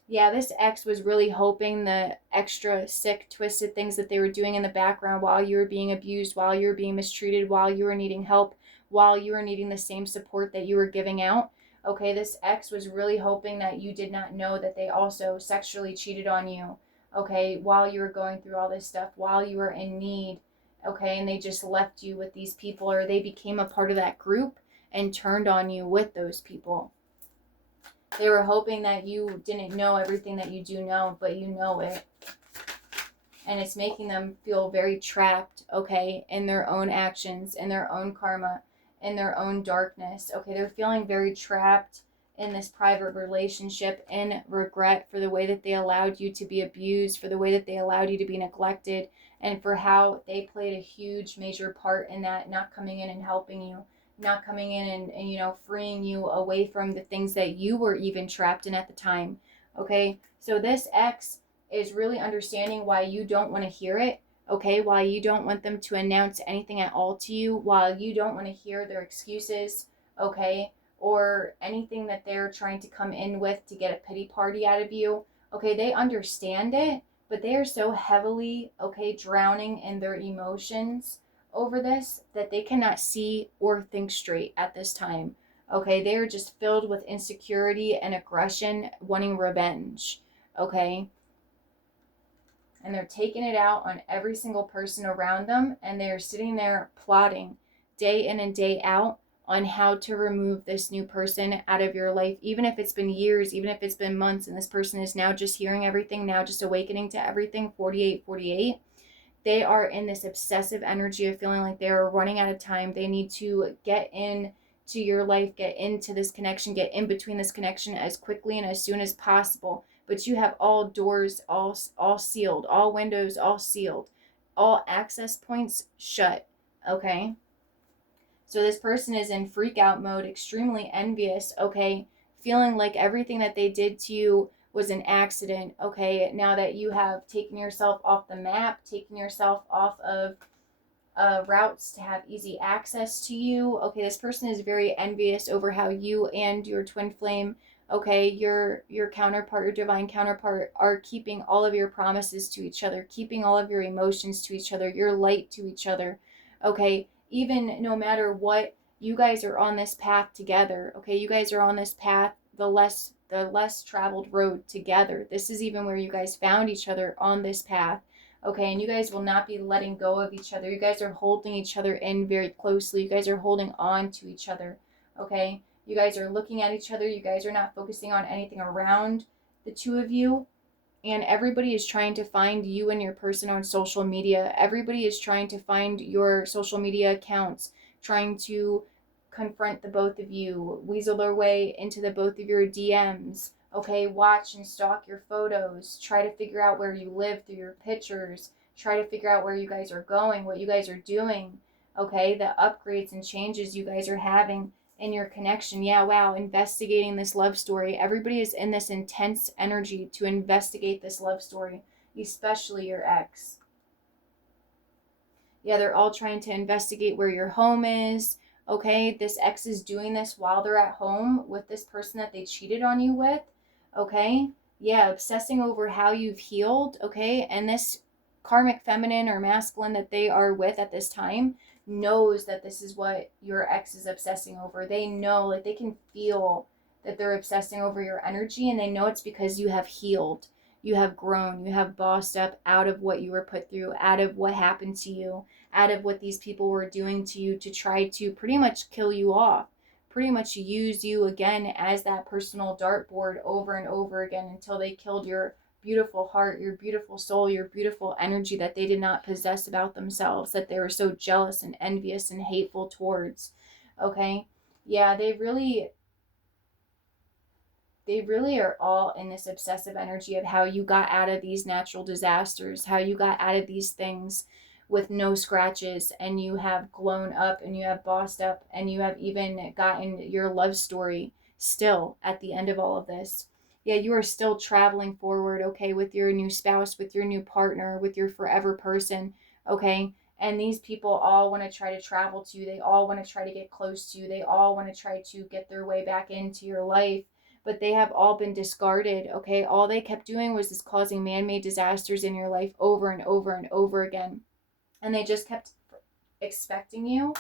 Yeah, this ex was really hoping the extra sick, twisted things that they were doing in the background while you were being abused, while you were being mistreated, while you were needing help, while you were needing the same support that you were giving out. Okay, this ex was really hoping that you did not know that they also sexually cheated on you, okay, while you were going through all this stuff, while you were in need, okay, and they just left you with these people, or they became a part of that group and turned on you with those people. They were hoping that you didn't know everything that you do know, but you know it. And it's making them feel very trapped, okay, in their own actions, in their own karma, in their own darkness. Okay, they're feeling very trapped in this private relationship, in regret for the way that they allowed you to be abused, for the way that they allowed you to be neglected, and for how they played a huge major part in that, not coming in and helping you, not coming in and you know, freeing you away from the things that you were even trapped in at the time. Okay, so this ex is really understanding why you don't want to hear it, okay, why you don't want them to announce anything at all to you, while you don't want to hear their excuses, okay, or anything that they're trying to come in with to get a pity party out of you. Okay, they understand it, but they are so heavily, okay, drowning in their emotions over this that they cannot see or think straight at this time. Okay, they are just filled with insecurity and aggression, wanting revenge. Okay, and they're taking it out on every single person around them, and they're sitting there plotting day in and day out on how to remove this new person out of your life, even if it's been years, even if it's been months, and this person is now just hearing everything, now just awakening to everything. 4848, they are in this obsessive energy of feeling like they are running out of time. They need to get in to your life, get into this connection, get in between this connection as quickly and as soon as possible. But you have all doors all sealed, all windows all sealed, all access points shut. Okay, so this person is in freak out mode, extremely envious, okay, feeling like everything that they did to you was an accident. Okay, now that you have taken yourself off the map, taken yourself off of routes to have easy access to you. Okay, this person is very envious over how you and your twin flame, okay, your counterpart, your divine counterpart, are keeping all of your promises to each other, keeping all of your emotions to each other, your light to each other. Okay, even no matter what, you guys are on this path together. Okay, you guys are on this path, the less traveled road together. This is even where you guys found each other, on this path. Okay, and you guys will not be letting go of each other. You guys are holding each other in very closely. You guys are holding on to each other. Okay, you guys are looking at each other. You guys are not focusing on anything around the two of you. And everybody is trying to find you and your person on social media. Everybody is trying to find your social media accounts, trying to confront the both of you, weasel their way into the both of your DMs. Okay, watch and stalk your photos. Try to figure out where you live through your pictures. Try to figure out where you guys are going, what you guys are doing. Okay, the upgrades and changes you guys are having in your connection. Yeah, wow, investigating this love story. Everybody is in this intense energy to investigate this love story, especially your ex. Yeah, they're all trying to investigate where your home is. Okay, this ex is doing this while they're at home with this person that they cheated on you with. Okay, yeah, obsessing over how you've healed. Okay, and this karmic feminine or masculine that they are with at this time knows that this is what your ex is obsessing over. They know, like, they can feel that they're obsessing over your energy, and they know it's because you have healed, you have grown, you have bossed up out of what you were put through, out of what happened to you, out of what these people were doing to you to try to pretty much kill you off, pretty much use you again as that personal dartboard over and over again until they killed your beautiful heart, your beautiful soul, your beautiful energy that they did not possess about themselves, that they were so jealous and envious and hateful towards. Okay? Yeah, they really are all in this obsessive energy of how you got out of these natural disasters, how you got out of these things with no scratches, and you have grown up and you have bossed up and you have even gotten your love story still at the end of all of this. Yeah, you are still traveling forward, okay, with your new spouse, with your new partner, with your forever person, okay? And these people all want to try to travel to you. They all want to try to get close to you. They all want to try to get their way back into your life, but they have all been discarded. Okay, all they kept doing was just causing man-made disasters in your life over and over and over again, and they just kept expecting you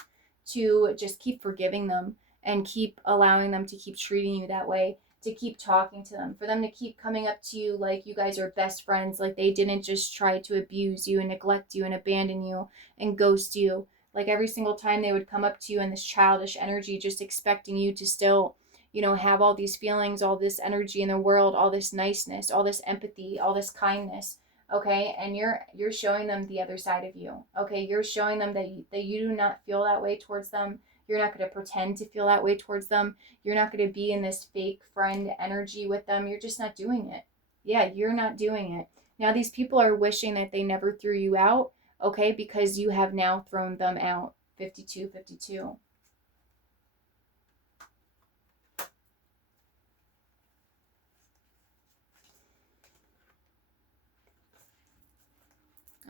to just keep forgiving them and keep allowing them to keep treating you that way, to keep talking to them, for them to keep coming up to you like you guys are best friends, like they didn't just try to abuse you and neglect you and abandon you and ghost you. Like every single time they would come up to you in this childish energy, just expecting you to still, have all these feelings, all this energy in the world, all this niceness, all this empathy, all this kindness. Okay, and you're showing them the other side of you. Okay, you're showing them that you do not feel that way towards them. You're not going to pretend to feel that way towards them. You're not going to be in this fake friend energy with them. You're just not doing it. Yeah, you're not doing it. Now these people are wishing that they never threw you out, okay, because you have now thrown them out. 5252.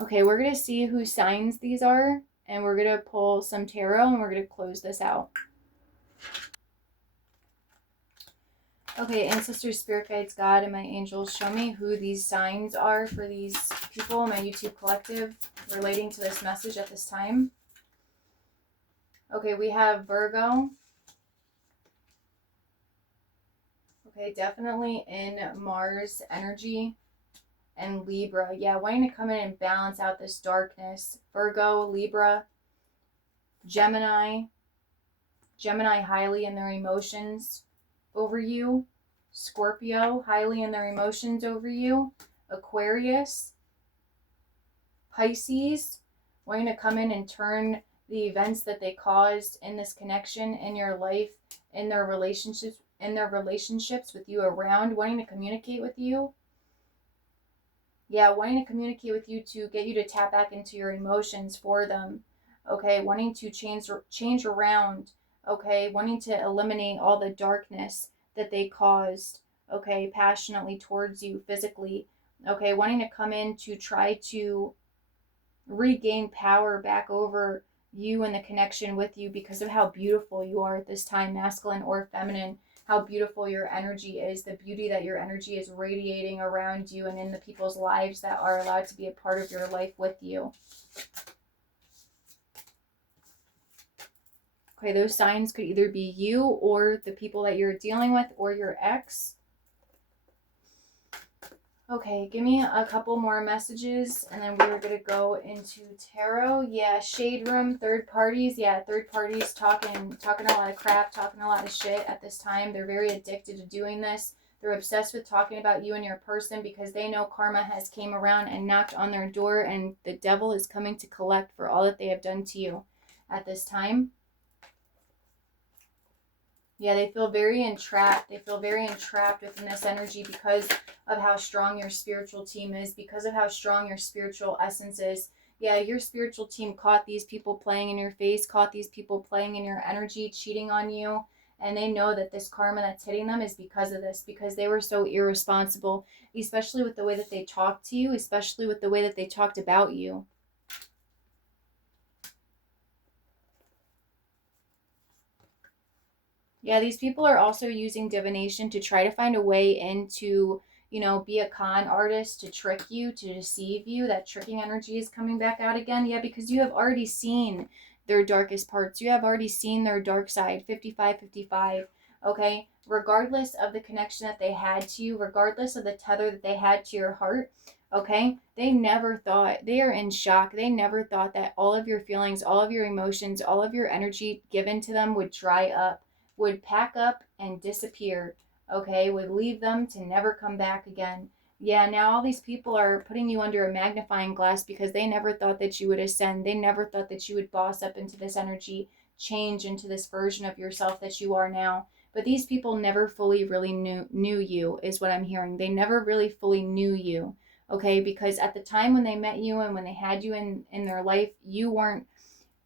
Okay, we're going to see whose signs these are, and we're going to pull some tarot, and we're going to close this out. Okay, ancestors, spirit guides, God, and my angels, show me who these signs are for these people, my YouTube collective, relating to this message at this time. Okay, we have Virgo. Okay, definitely in Mars energy. And Libra. Yeah, wanting to come in and balance out this darkness. Virgo, Libra, Gemini. Gemini highly in their emotions over you. Scorpio, highly in their emotions over you. Aquarius, Pisces, wanting to come in and turn the events that they caused in this connection in your life, in their relationships with you around, wanting to communicate with you. Yeah, wanting to communicate with you to get you to tap back into your emotions for them. Okay, wanting to change around. Okay, wanting to eliminate all the darkness that they caused. Okay, passionately towards you physically. Okay, wanting to come in to try to regain power back over you and the connection with you because of how beautiful you are at this time, masculine or feminine, how beautiful your energy is, the beauty that your energy is radiating around you and in the people's lives that are allowed to be a part of your life with you. Okay, those signs could either be you or the people that you're dealing with or your ex. Okay, give me a couple more messages and then we're going to go into tarot. Yeah, shade room, third parties. Yeah, third parties talking a lot of crap, talking a lot of shit at this time. They're very addicted to doing this. They're obsessed with talking about you and your person because they know karma has came around and knocked on their door and the devil is coming to collect for all that they have done to you at this time. Yeah, they feel very entrapped. They feel very entrapped within this energy because of how strong your spiritual team is, because of how strong your spiritual essence is. Yeah, your spiritual team caught these people playing in your face, caught these people playing in your energy, cheating on you. And they know that this karma that's hitting them is because of this, because they were so irresponsible, especially with the way that they talked to you, especially with the way that they talked about you. Yeah, these people are also using divination to try to find a way into, be a con artist to trick you, to deceive you. That tricking energy is coming back out again. Yeah, because you have already seen their darkest parts. You have already seen their dark side, 55-55. Okay? Regardless of the connection that they had to you, regardless of the tether that they had to your heart, okay? They never thought, they are in shock. They never thought that all of your feelings, all of your emotions, all of your energy given to them would dry up, would pack up and disappear, okay, would leave them to never come back again. Yeah, now all these people are putting you under a magnifying glass because they never thought that you would ascend. They never thought that you would boss up into this energy, change into this version of yourself that you are now. But these people never fully really knew you, is what I'm hearing. They never really fully knew you, okay, because at the time when they met you and when they had you in their life, you weren't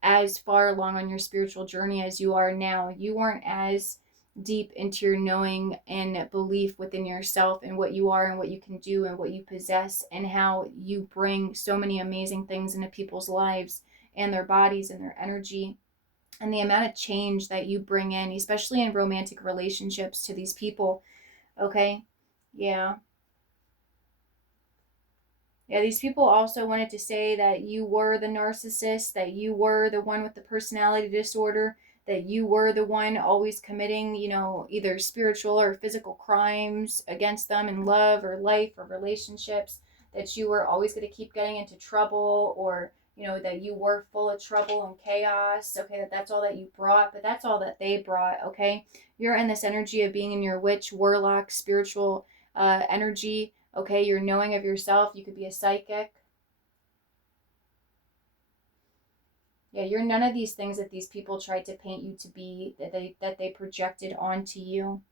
as far along on your spiritual journey as you are now. You weren't as deep into your knowing and belief within yourself and what you are and what you can do and what you possess and how you bring so many amazing things into people's lives and their bodies and their energy and the amount of change that you bring in, especially in romantic relationships to these people. Okay? Yeah. Yeah, these people also wanted to say that you were the narcissist, that you were the one with the personality disorder, that you were the one always committing, either spiritual or physical crimes against them in love or life or relationships, that you were always going to keep getting into trouble or, that you were full of trouble and chaos. Okay, that's all that you brought, but that's all that they brought. Okay, you're in this energy of being in your witch, warlock, spiritual energy. Okay, you're knowing of yourself. You could be a psychic. Yeah, you're none of these things that these people tried to paint you to be, that they projected onto you.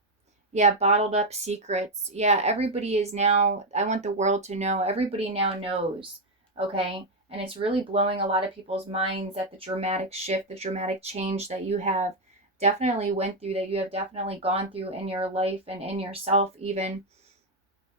Yeah, bottled up secrets. Yeah, everybody is now, I want the world to know. Everybody now knows. Okay? And it's really blowing a lot of people's minds at the dramatic shift, the dramatic change that you have definitely went through, that you have definitely gone through in your life and in yourself even.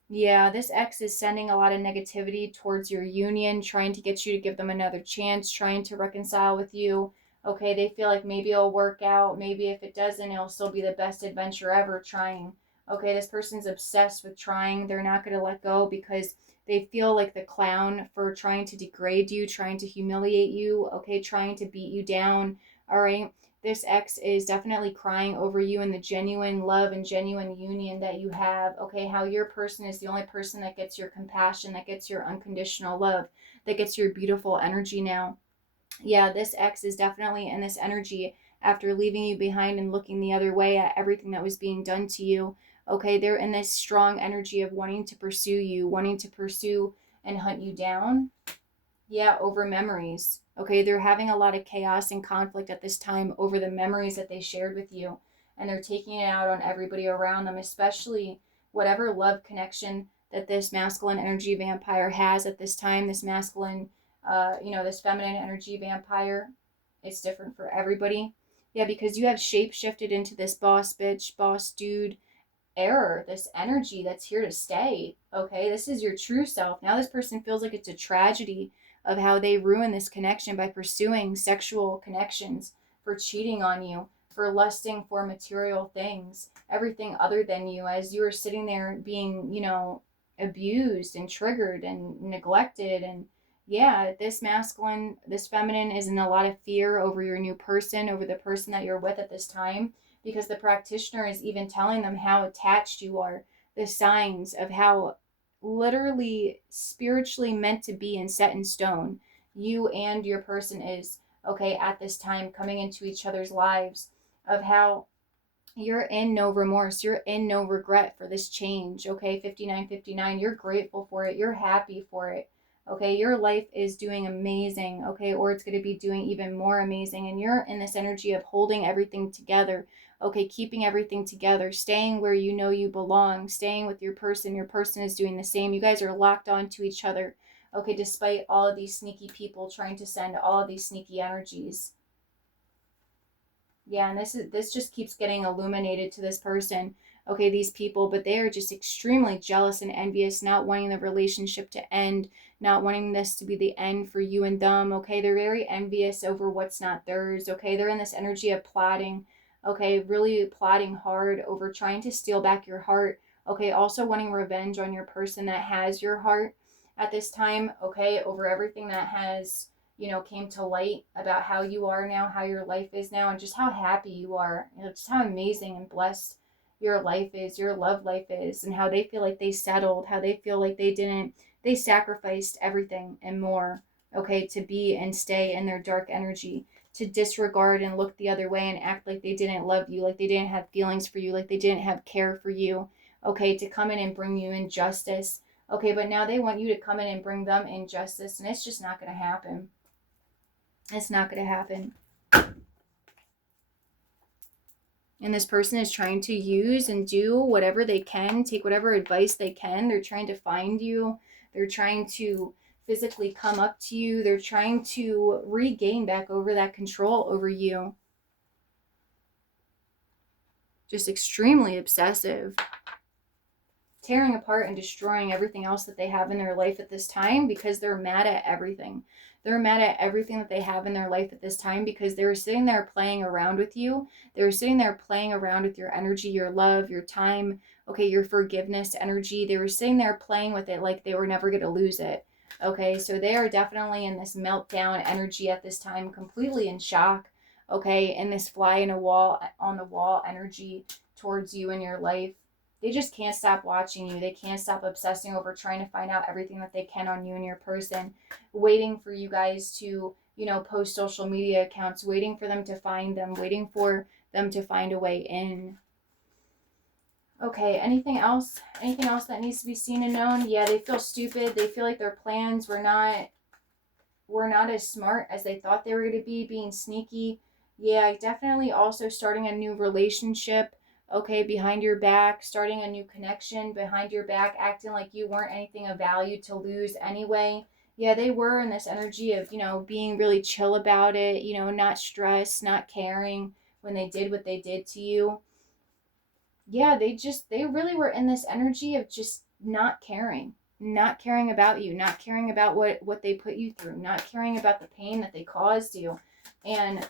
Yeah, this ex is sending a lot of negativity towards your union, trying to get you to give them another chance, trying to reconcile with you. Okay, they feel like maybe it'll work out. Maybe if it doesn't, it'll still be the best adventure ever trying. Okay, this person's obsessed with trying. They're not going to let go because they feel like the clown for trying to degrade you, trying to humiliate you, okay, trying to beat you down. All right, this ex is definitely crying over you and the genuine love and genuine union that you have. Okay, how your person is the only person that gets your compassion, that gets your unconditional love, that gets your beautiful energy now. Yeah, this ex is definitely in this energy after leaving you behind and looking the other way at everything that was being done to you. Okay, they're in this strong energy of wanting to pursue you, wanting to pursue and hunt you down. Yeah, over memories. Okay, they're having a lot of chaos and conflict at this time over the memories that they shared with you. And they're taking it out on everybody around them, especially whatever love connection that this masculine energy vampire has at this time. This masculine, this feminine energy vampire. It's different for everybody. Yeah, because you have shape shifted into this boss bitch, boss dude, error, this energy that's here to stay. Okay, this is your true self. Now this person feels like it's a tragedy of how they ruin this connection by pursuing sexual connections, for cheating on you, for lusting for material things, everything other than you, as you are sitting there being, abused and triggered and neglected. And yeah, this masculine, this feminine is in a lot of fear over your new person, over the person that you're with at this time, because the practitioner is even telling them how attached you are, the signs of how literally spiritually meant to be and set in stone. You and your person is, okay, at this time coming into each other's lives, of how you're in no remorse, you're in no regret for this change. Okay, 5959, you're grateful for it, you're happy for it. Okay, your life is doing amazing. Okay, or it's going to be doing even more amazing, and you're in this energy of holding everything together. Okay, keeping everything together, staying where you know you belong, staying with your person. Your person is doing the same. You guys are locked onto each other. Okay, despite all of these sneaky people trying to send all of these sneaky energies. Yeah, and this just keeps getting illuminated to this person. Okay, these people, but they are just extremely jealous and envious, not wanting the relationship to end, not wanting this to be the end for you and them. Okay, they're very envious over what's not theirs. Okay, they're in this energy of plotting. Okay, really plotting hard over trying to steal back your heart. Okay, also wanting revenge on your person that has your heart at this time. Okay, over everything that has, came to light about how you are now, how your life is now, and just how happy you are, just how amazing and blessed your life is, your love life is, and how they feel like they settled, how they feel like they sacrificed everything and more, okay, to be and stay in their dark energy, to disregard and look the other way and act like they didn't love you, like they didn't have feelings for you, like they didn't have care for you, okay, to come in and bring you injustice. Okay, but now they want you to come in and bring them injustice, and it's just not going to happen. It's not going to happen. And this person is trying to use and do whatever they can, take whatever advice they can. They're trying to find you. They're trying to physically come up to you. They're trying to regain back over that control over you. Just extremely obsessive. Tearing apart and destroying everything else that they have in their life at this time because they're mad at everything. They're mad at everything that they have in their life at this time because they were sitting there playing around with you. They were sitting there playing around with your energy, your love, your time, okay, your forgiveness energy. They were sitting there playing with it like they were never going to lose it. Okay, so they are definitely in this meltdown energy at this time, completely in shock. Okay, in this fly in a wall on the wall energy towards you in your life. They just can't stop watching you. They can't stop obsessing over trying to find out everything that they can on you and your person, waiting for you guys to, post social media accounts, waiting for them to find them, waiting for them to find a way in. Okay, anything else? Anything else that needs to be seen and known? Yeah, they feel stupid. They feel like their plans were not as smart as they thought they were going to be, being sneaky. Yeah, definitely also starting a new relationship, okay, behind your back, starting a new connection behind your back, acting like you weren't anything of value to lose anyway. Yeah, they were in this energy of, being really chill about it, not stressed, not caring when they did what they did to you. Yeah, they really were in this energy of just not caring about you, not caring about what they put you through, not caring about the pain that they caused you. And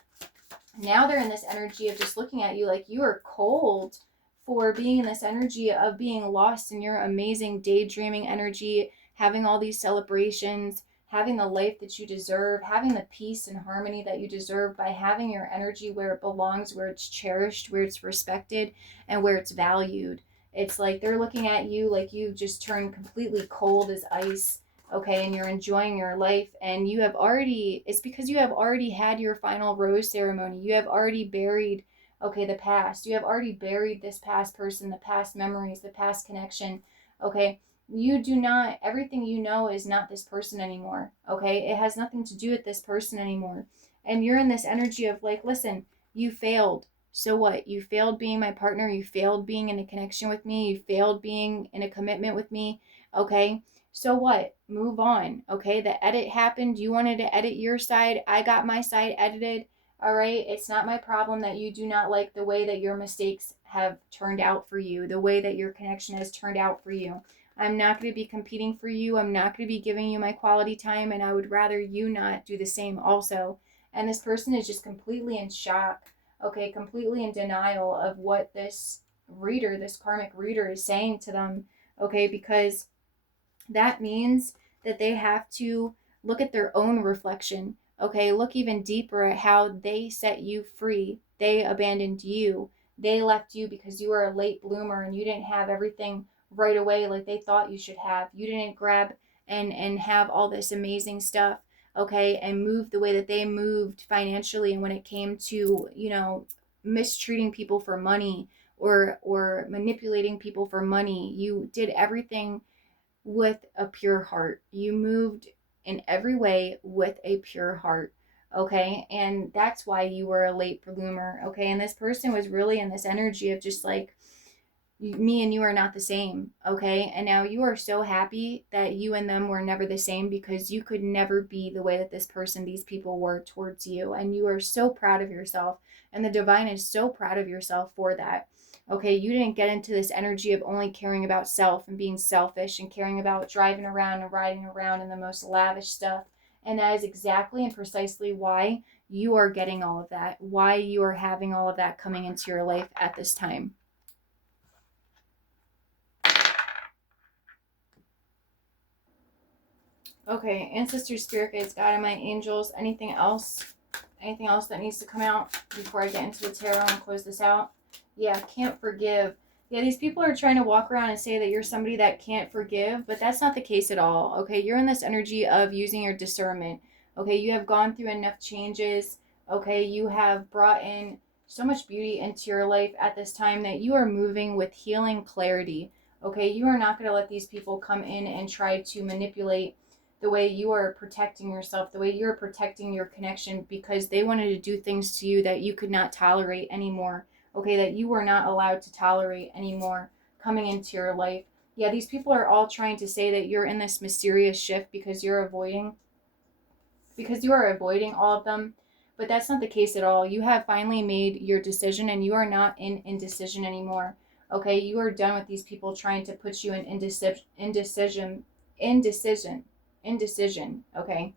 now they're in this energy of just looking at you like you are cold for being in this energy of being lost in your amazing daydreaming energy, having all these celebrations, having the life that you deserve, having the peace and harmony that you deserve by having your energy where it belongs, where it's cherished, where it's respected, and where it's valued. It's like they're looking at you like you just turned completely cold as ice, okay, and you're enjoying your life, and it's because you have already had your final rose ceremony. You have already buried, okay, the past. You have already buried this past person, the past memories, the past connection, okay. You do not, everything you know is not this person anymore, okay. It has nothing to do with this person anymore. And you're in this energy of like, listen, you failed. So what? You failed being my partner. You failed being in a connection with me. You failed being in a commitment with me, okay. So what? Move on. Okay, the edit happened. You wanted to edit your side. I got my side edited. All right, it's not my problem that you do not like the way that your mistakes have turned out for you, the way that your connection has turned out for you. I'm not going to be competing for you. I'm not going to be giving you my quality time, and I would rather you not do the same also. And this person is just completely in shock, okay, completely in denial of what this karmic reader is saying to them, okay, because that means that they have to look at their own reflection, okay, look even deeper at how they set you free. They abandoned you. They left you because you were a late bloomer and you didn't have everything right away like they thought you should have. You didn't grab and have all this amazing stuff, okay, and move the way that they moved financially. And when it came to, you know, mistreating people for money or manipulating people for money, you did everything with a pure heart. You moved in every way with a pure heart. Okay. And that's why you were a late bloomer. Okay. And this person was really in this energy of just like, me and you are not the same. Okay. And now you are so happy that you and them were never the same, because you could never be the way that this person, these people were towards you. And you are so proud of yourself. And the divine is so proud of yourself for that. Okay. You didn't get into this energy of only caring about self and being selfish and caring about driving around and riding around in the most lavish stuff. And that is exactly and precisely why you are getting all of that, why you are having all of that coming into your life at this time. Okay, ancestors, spirit guides, God, and my angels. Anything else? Anything else that needs to come out before I get into the tarot and close this out? Yeah, can't forgive. Yeah, these people are trying to walk around and say that you're somebody that can't forgive, but that's not the case at all. Okay, you're in this energy of using your discernment. Okay, you have gone through enough changes. Okay, you have brought in so much beauty into your life at this time that you are moving with healing clarity. Okay, you are not going to let these people come in and try to manipulate the way you are protecting yourself, the way you're protecting your connection, because they wanted to do things to you that you could not tolerate anymore. Okay, that you were not allowed to tolerate anymore coming into your life. Yeah, these people are all trying to say that you're in this mysterious shift because you are avoiding all of them. But that's not the case at all. You have finally made your decision and you are not in indecision anymore. Okay, you are done with these people trying to put you in indecision, okay?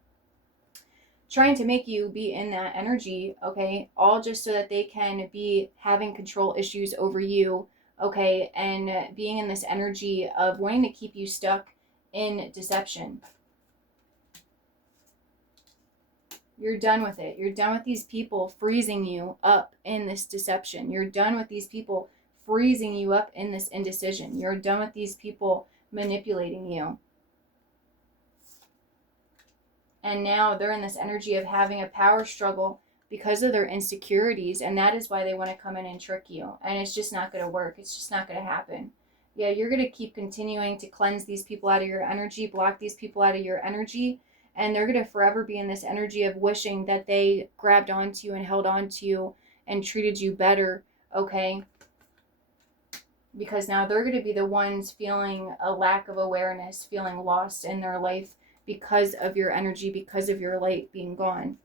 Trying to make you be in that energy, okay? All just so that they can be having control issues over you, okay? And being in this energy of wanting to keep you stuck in deception. You're done with it. You're done with these people freezing you up in this deception. You're done with these people freezing you up in this indecision. You're done with these people manipulating you. And now they're in this energy of having a power struggle because of their insecurities. And that is why they want to come in and trick you. And it's just not going to work. It's just not going to happen. Yeah, you're going to keep continuing to cleanse these people out of your energy, block these people out of your energy. And they're going to forever be in this energy of wishing that they grabbed onto you and held onto you and treated you better, okay? Because now they're going to be the ones feeling a lack of awareness, feeling lost in their life because of your energy, because of your light being gone.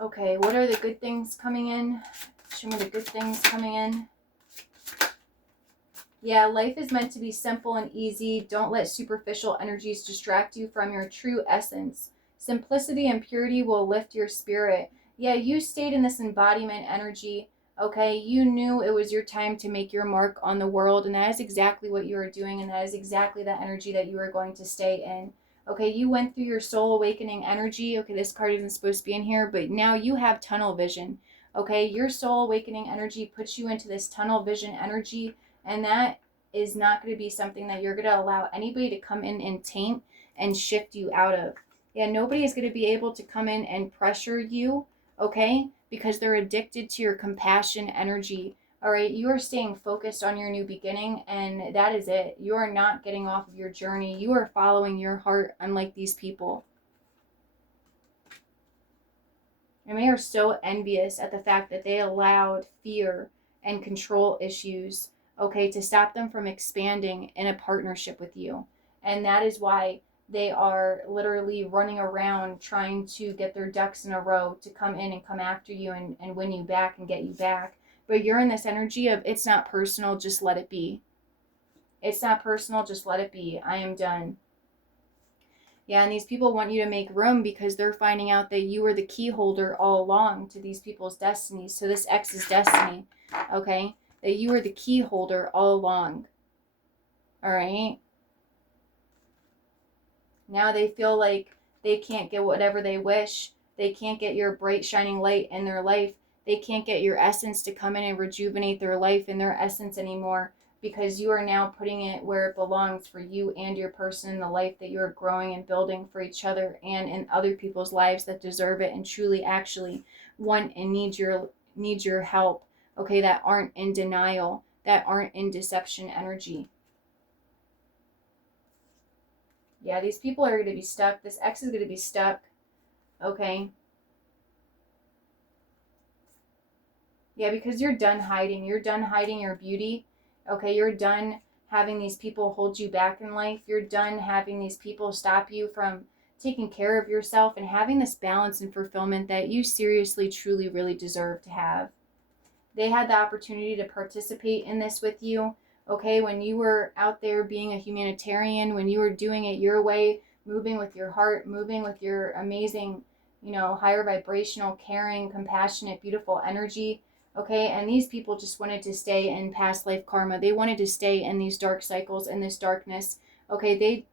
Okay, what are the good things coming in? Show me the good things coming in. Yeah, life is meant to be simple and easy. Don't let superficial energies distract you from your true essence. Simplicity and purity will lift your spirit. Yeah, you stayed in this embodiment energy. Okay, you knew it was your time to make your mark on the world, and that is exactly what you are doing, and that is exactly the energy that you are going to stay in. Okay, you went through your soul awakening energy. Okay, this card isn't supposed to be in here, but now you have tunnel vision. Okay, your soul awakening energy puts you into this tunnel vision energy, and that is not going to be something that you're going to allow anybody to come in and taint and shift you out of. Yeah, nobody is going to be able to come in and pressure you, okay? Because they're addicted to your compassion energy. All right, you are staying focused on your new beginning, and that is it. You are not getting off of your journey. You are following your heart, unlike these people. And they are so envious at the fact that they allowed fear and control issues, okay, to stop them from expanding in a partnership with you. And that is why they are literally running around trying to get their ducks in a row to come in and come after you and win you back and get you back. But you're in this energy of, it's not personal, just let it be. It's not personal, just let it be. I am done. Yeah, and these people want you to make room because they're finding out that you were the key holder all along to these people's destinies. So this ex's destiny, okay? That you were the key holder all along. All right? Now they feel like they can't get whatever they wish. They can't get your bright shining light in their life They can't get your essence to come in and rejuvenate their life and their essence anymore, because you are now putting it where it belongs for you and your person in the life that you are growing and building for each other and in other people's lives that deserve it and truly actually want and need your help, okay, that aren't in denial, that aren't in deception energy. Yeah, these people are going to be stuck. This ex is going to be stuck, okay? Yeah, because you're done hiding. You're done hiding your beauty. Okay, you're done having these people hold you back in life. You're done having these people stop you from taking care of yourself and having this balance and fulfillment that you seriously, truly, really deserve to have. They had the opportunity to participate in this with you. Okay, when you were out there being a humanitarian, when you were doing it your way, moving with your heart, moving with your amazing, higher vibrational, caring, compassionate, beautiful energy. Okay, and these people just wanted to stay in past life karma. They wanted to stay in these dark cycles, in this darkness. Okay,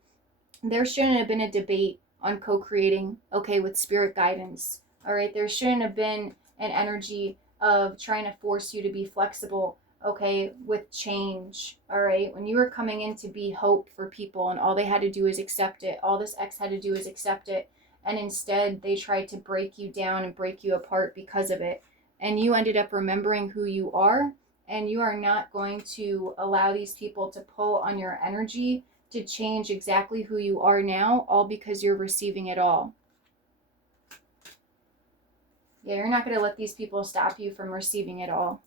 there shouldn't have been a debate on co-creating, okay, with spirit guidance. All right, there shouldn't have been an energy of trying to force you to be flexible, okay, with change. All right, when you were coming in to be hope for people and all they had to do is accept it, all this ex had to do is accept it, and instead they tried to break you down and break you apart because of it. And you ended up remembering who you are, and you are not going to allow these people to pull on your energy to change exactly who you are now, all because you're receiving it all. Yeah, you're not going to let these people stop you from receiving it all,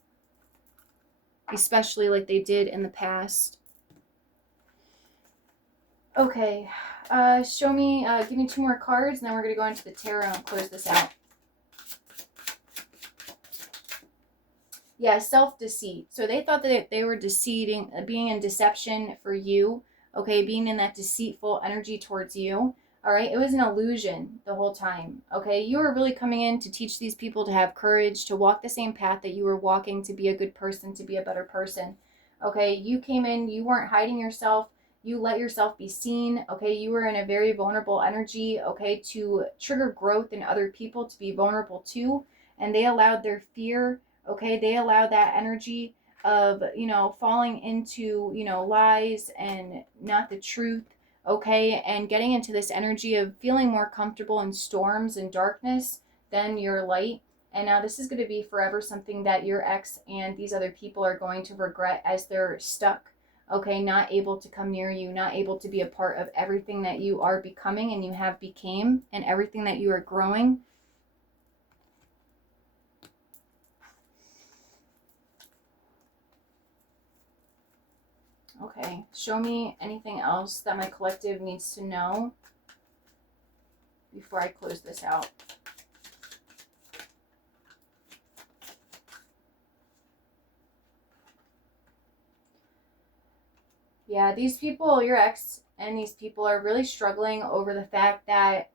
especially like they did in the past. Okay, give me 2 more cards, and then we're going to go into the tarot and close this out. Yeah, self-deceit. So they thought that they were deceiving, being in deception for you, okay, being in that deceitful energy towards you. All right, it was an illusion the whole time. Okay, you were really coming in to teach these people to have courage, to walk the same path that you were walking, to be a good person, to be a better person. Okay, you came in, you weren't hiding yourself, you let yourself be seen. Okay, you were in a very vulnerable energy, okay, to trigger growth in other people to be vulnerable too. And they allowed their fear, okay, they allow that energy of falling into lies and not the truth, okay, and getting into this energy of feeling more comfortable in storms and darkness than your light. And now this is going to be forever something that your ex and these other people are going to regret, as they're stuck, okay, not able to come near you, not able to be a part of everything that you are becoming and you have became, and everything that you are growing. Okay, show me anything else that my collective needs to know before I close this out. Yeah, these people, your ex and these people, are really struggling over the fact that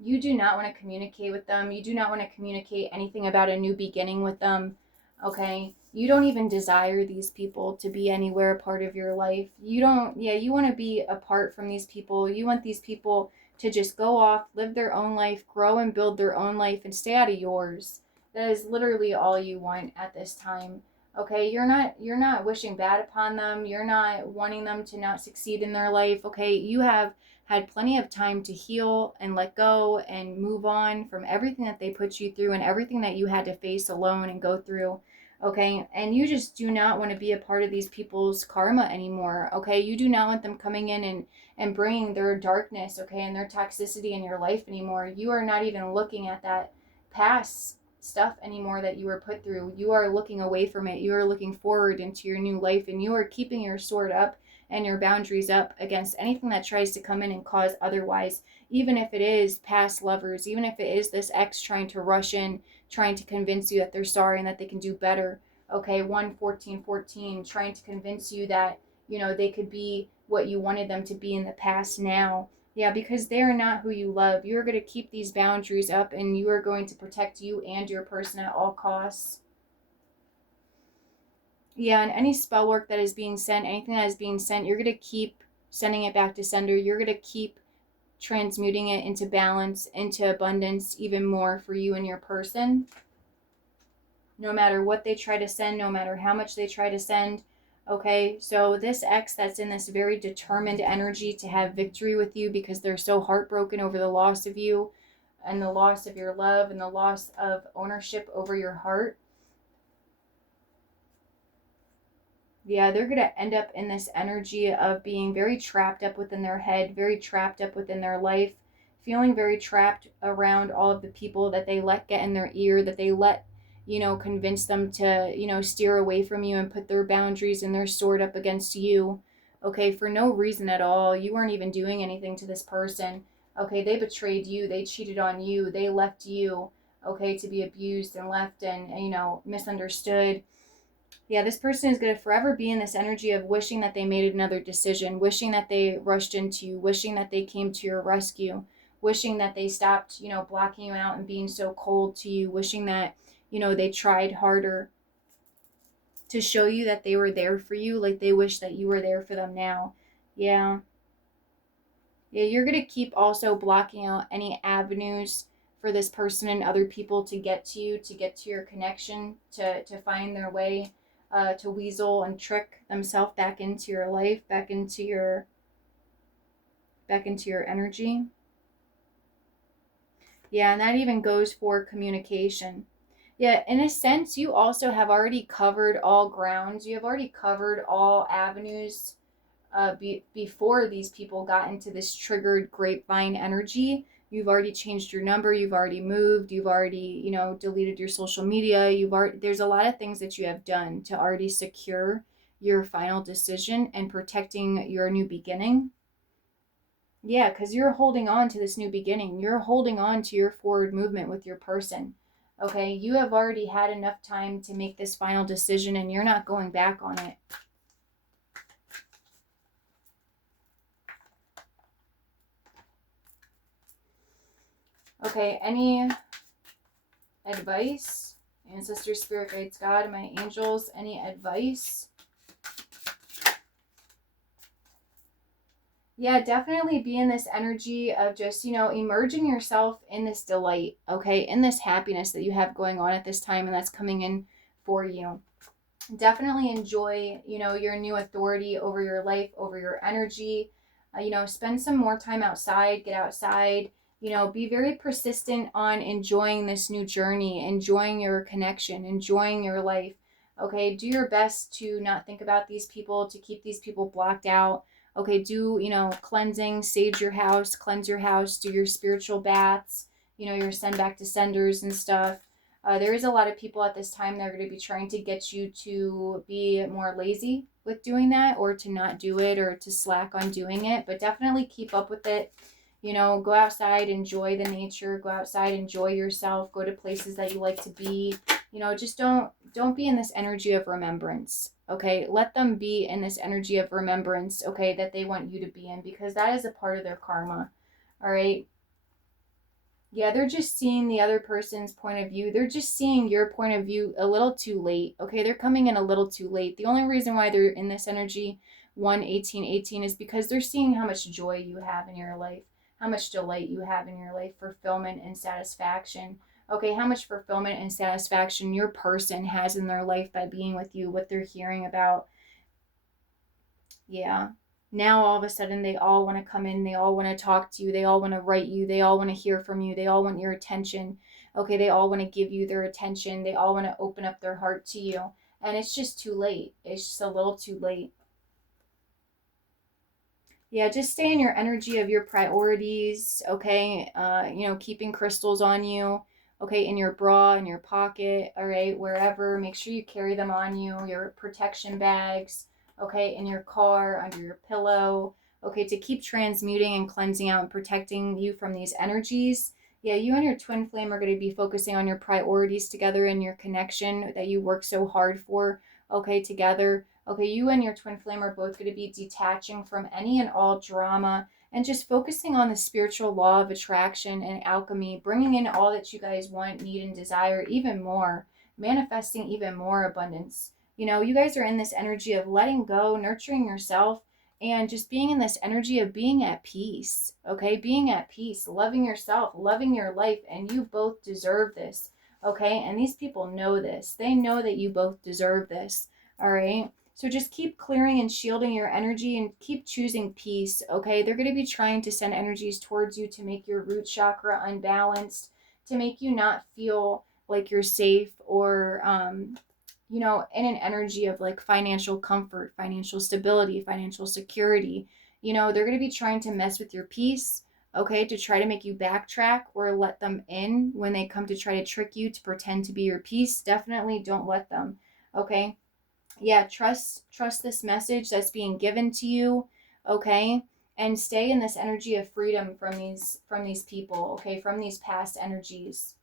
you do not want to communicate with them. You do not want to communicate anything about a new beginning with them. Okay, you don't even desire these people to be anywhere a part of your life. You want to be apart from these people. You want these people to just go off, live their own life, grow and build their own life, and stay out of yours. That is literally all you want at this time. Okay, you're not wishing bad upon them. You're not wanting them to not succeed in their life. Okay, you have had plenty of time to heal and let go and move on from everything that they put you through and everything that you had to face alone and go through. Okay, and you just do not want to be a part of these people's karma anymore. Okay, you do not want them coming in and bringing their darkness, okay, and their toxicity in your life anymore. You are not even looking at that past stuff anymore that you were put through. You are looking away from it. You are looking forward into your new life, and you are keeping your sword up and your boundaries up against anything that tries to come in and cause otherwise, even if it is past lovers, even if it is this ex trying to rush in, trying to convince you that they're sorry and that they can do better. Okay, 11414, trying to convince you that they could be what you wanted them to be in the past now. Yeah, because they're not who you love. You're going to keep these boundaries up, and you are going to protect you and your person at all costs. Yeah, and any spell work that is being sent, anything that is being sent, you're going to keep sending it back to sender. You're going to keep transmuting it into balance, into abundance, even more for you and your person. no matter what they try to send, no matter how much they try to send. Okay, so this ex that's in this very determined energy to have victory with you because they're so heartbroken over the loss of you and the loss of your love and the loss of ownership over your heart. Yeah, they're going to end up in this energy of being very trapped up within their head, very trapped up within their life, feeling very trapped around all of the people that they let get in their ear, that they let, convince them to, steer away from you and put their boundaries and their sword up against you. Okay, for no reason at all. You weren't even doing anything to this person. Okay, they betrayed you, they cheated on you, they left you, okay, to be abused and left and, misunderstood. Yeah, this person is going to forever be in this energy of wishing that they made another decision, wishing that they rushed into you, wishing that they came to your rescue, wishing that they stopped, blocking you out and being so cold to you, wishing that, they tried harder to show you that they were there for you, like they wish that you were there for them now. Yeah. Yeah, you're going to keep also blocking out any avenues for this person and other people to get to you, to get to your connection, to find their way, to weasel and trick themselves back into your life, back into your energy. Yeah, and that even goes for communication. Yeah, in a sense, you also have already covered all grounds. You have already covered all avenues before these people got into this triggered grapevine energy. You've already changed your number, you've already moved, you've already, deleted your social media. There's a lot of things that you have done to already secure your final decision and protecting your new beginning. Yeah, because you're holding on to this new beginning. You're holding on to your forward movement with your person. Okay, you have already had enough time to make this final decision and you're not going back on it. Okay, any advice? Ancestors, spirit guides, God, my angels, any advice? Yeah, definitely be in this energy of just, emerging yourself in this delight, okay, in this happiness that you have going on at this time and that's coming in for you. Definitely enjoy, your new authority over your life, over your energy. Spend some more time outside, get outside, be very persistent on enjoying this new journey, enjoying your connection, enjoying your life. Okay, do your best to not think about these people, to keep these people blocked out. Okay, do, cleansing, sage your house, cleanse your house, do your spiritual baths, your send back to senders and stuff. There is a lot of people at this time that are going to be trying to get you to be more lazy with doing that or to not do it or to slack on doing it, but definitely keep up with it. Go outside, enjoy the nature, go outside, enjoy yourself, go to places that you like to be. Just don't be in this energy of remembrance. Okay, let them be in this energy of remembrance, okay, that they want you to be in, because that is a part of their karma. All right. Yeah, they're just seeing the other person's point of view. They're just seeing your point of view a little too late. Okay, they're coming in a little too late. The only reason why they're in this energy 11818 is because they're seeing how much joy you have in your life, how much delight you have in your life, fulfillment and satisfaction. Okay, how much fulfillment and satisfaction your person has in their life by being with you, what they're hearing about. Yeah. Now all of a sudden they all want to come in, they all want to talk to you, they all want to write you, they all want to hear from you, they all want your attention. Okay, they all want to give you their attention, they all want to open up their heart to you. And it's just too late. It's just a little too late. Yeah, just stay in your energy of your priorities, okay? Keeping crystals on you, okay, in your bra, in your pocket, all right, wherever. Make sure you carry them on you, your protection bags, okay, in your car, under your pillow, okay, to keep transmuting and cleansing out and protecting you from these energies. Yeah, you and your twin flame are going to be focusing on your priorities together and your connection that you work so hard for, okay, together. Okay, you and your twin flame are both going to be detaching from any and all drama and just focusing on the spiritual law of attraction and alchemy, bringing in all that you guys want, need, and desire, even more, manifesting even more abundance. You guys are in this energy of letting go, nurturing yourself, and just being in this energy of being at peace. Okay, being at peace, loving yourself, loving your life, and you both deserve this. Okay, and these people know this. They know that you both deserve this. All right, so just keep clearing and shielding your energy and keep choosing peace. Okay, they're going to be trying to send energies towards you to make your root chakra unbalanced, to make you not feel like you're safe, or in an energy of like financial comfort, financial stability, financial security. They're going to be trying to mess with your peace, okay, to try to make you backtrack or let them in when they come to try to trick you to pretend to be your peace. Definitely don't let them, okay? Yeah, trust this message that's being given to you, okay? And stay in this energy of freedom from these people, okay? From these past energies.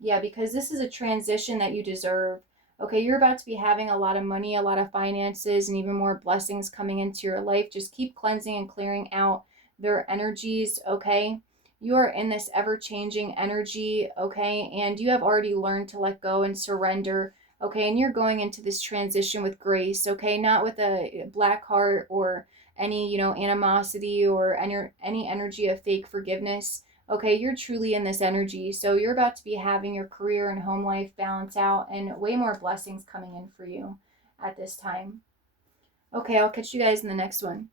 Yeah, because this is a transition that you deserve. Okay, you're about to be having a lot of money, a lot of finances, and even more blessings coming into your life. Just keep cleansing and clearing out their energies, okay? You are in this ever changing energy, okay? And you have already learned to let go and surrender, okay? And you're going into this transition with grace, okay? Not with a black heart or any, animosity or any energy of fake forgiveness. Okay, you're truly in this energy. So you're about to be having your career and home life balance out and way more blessings coming in for you at this time. Okay, I'll catch you guys in the next one.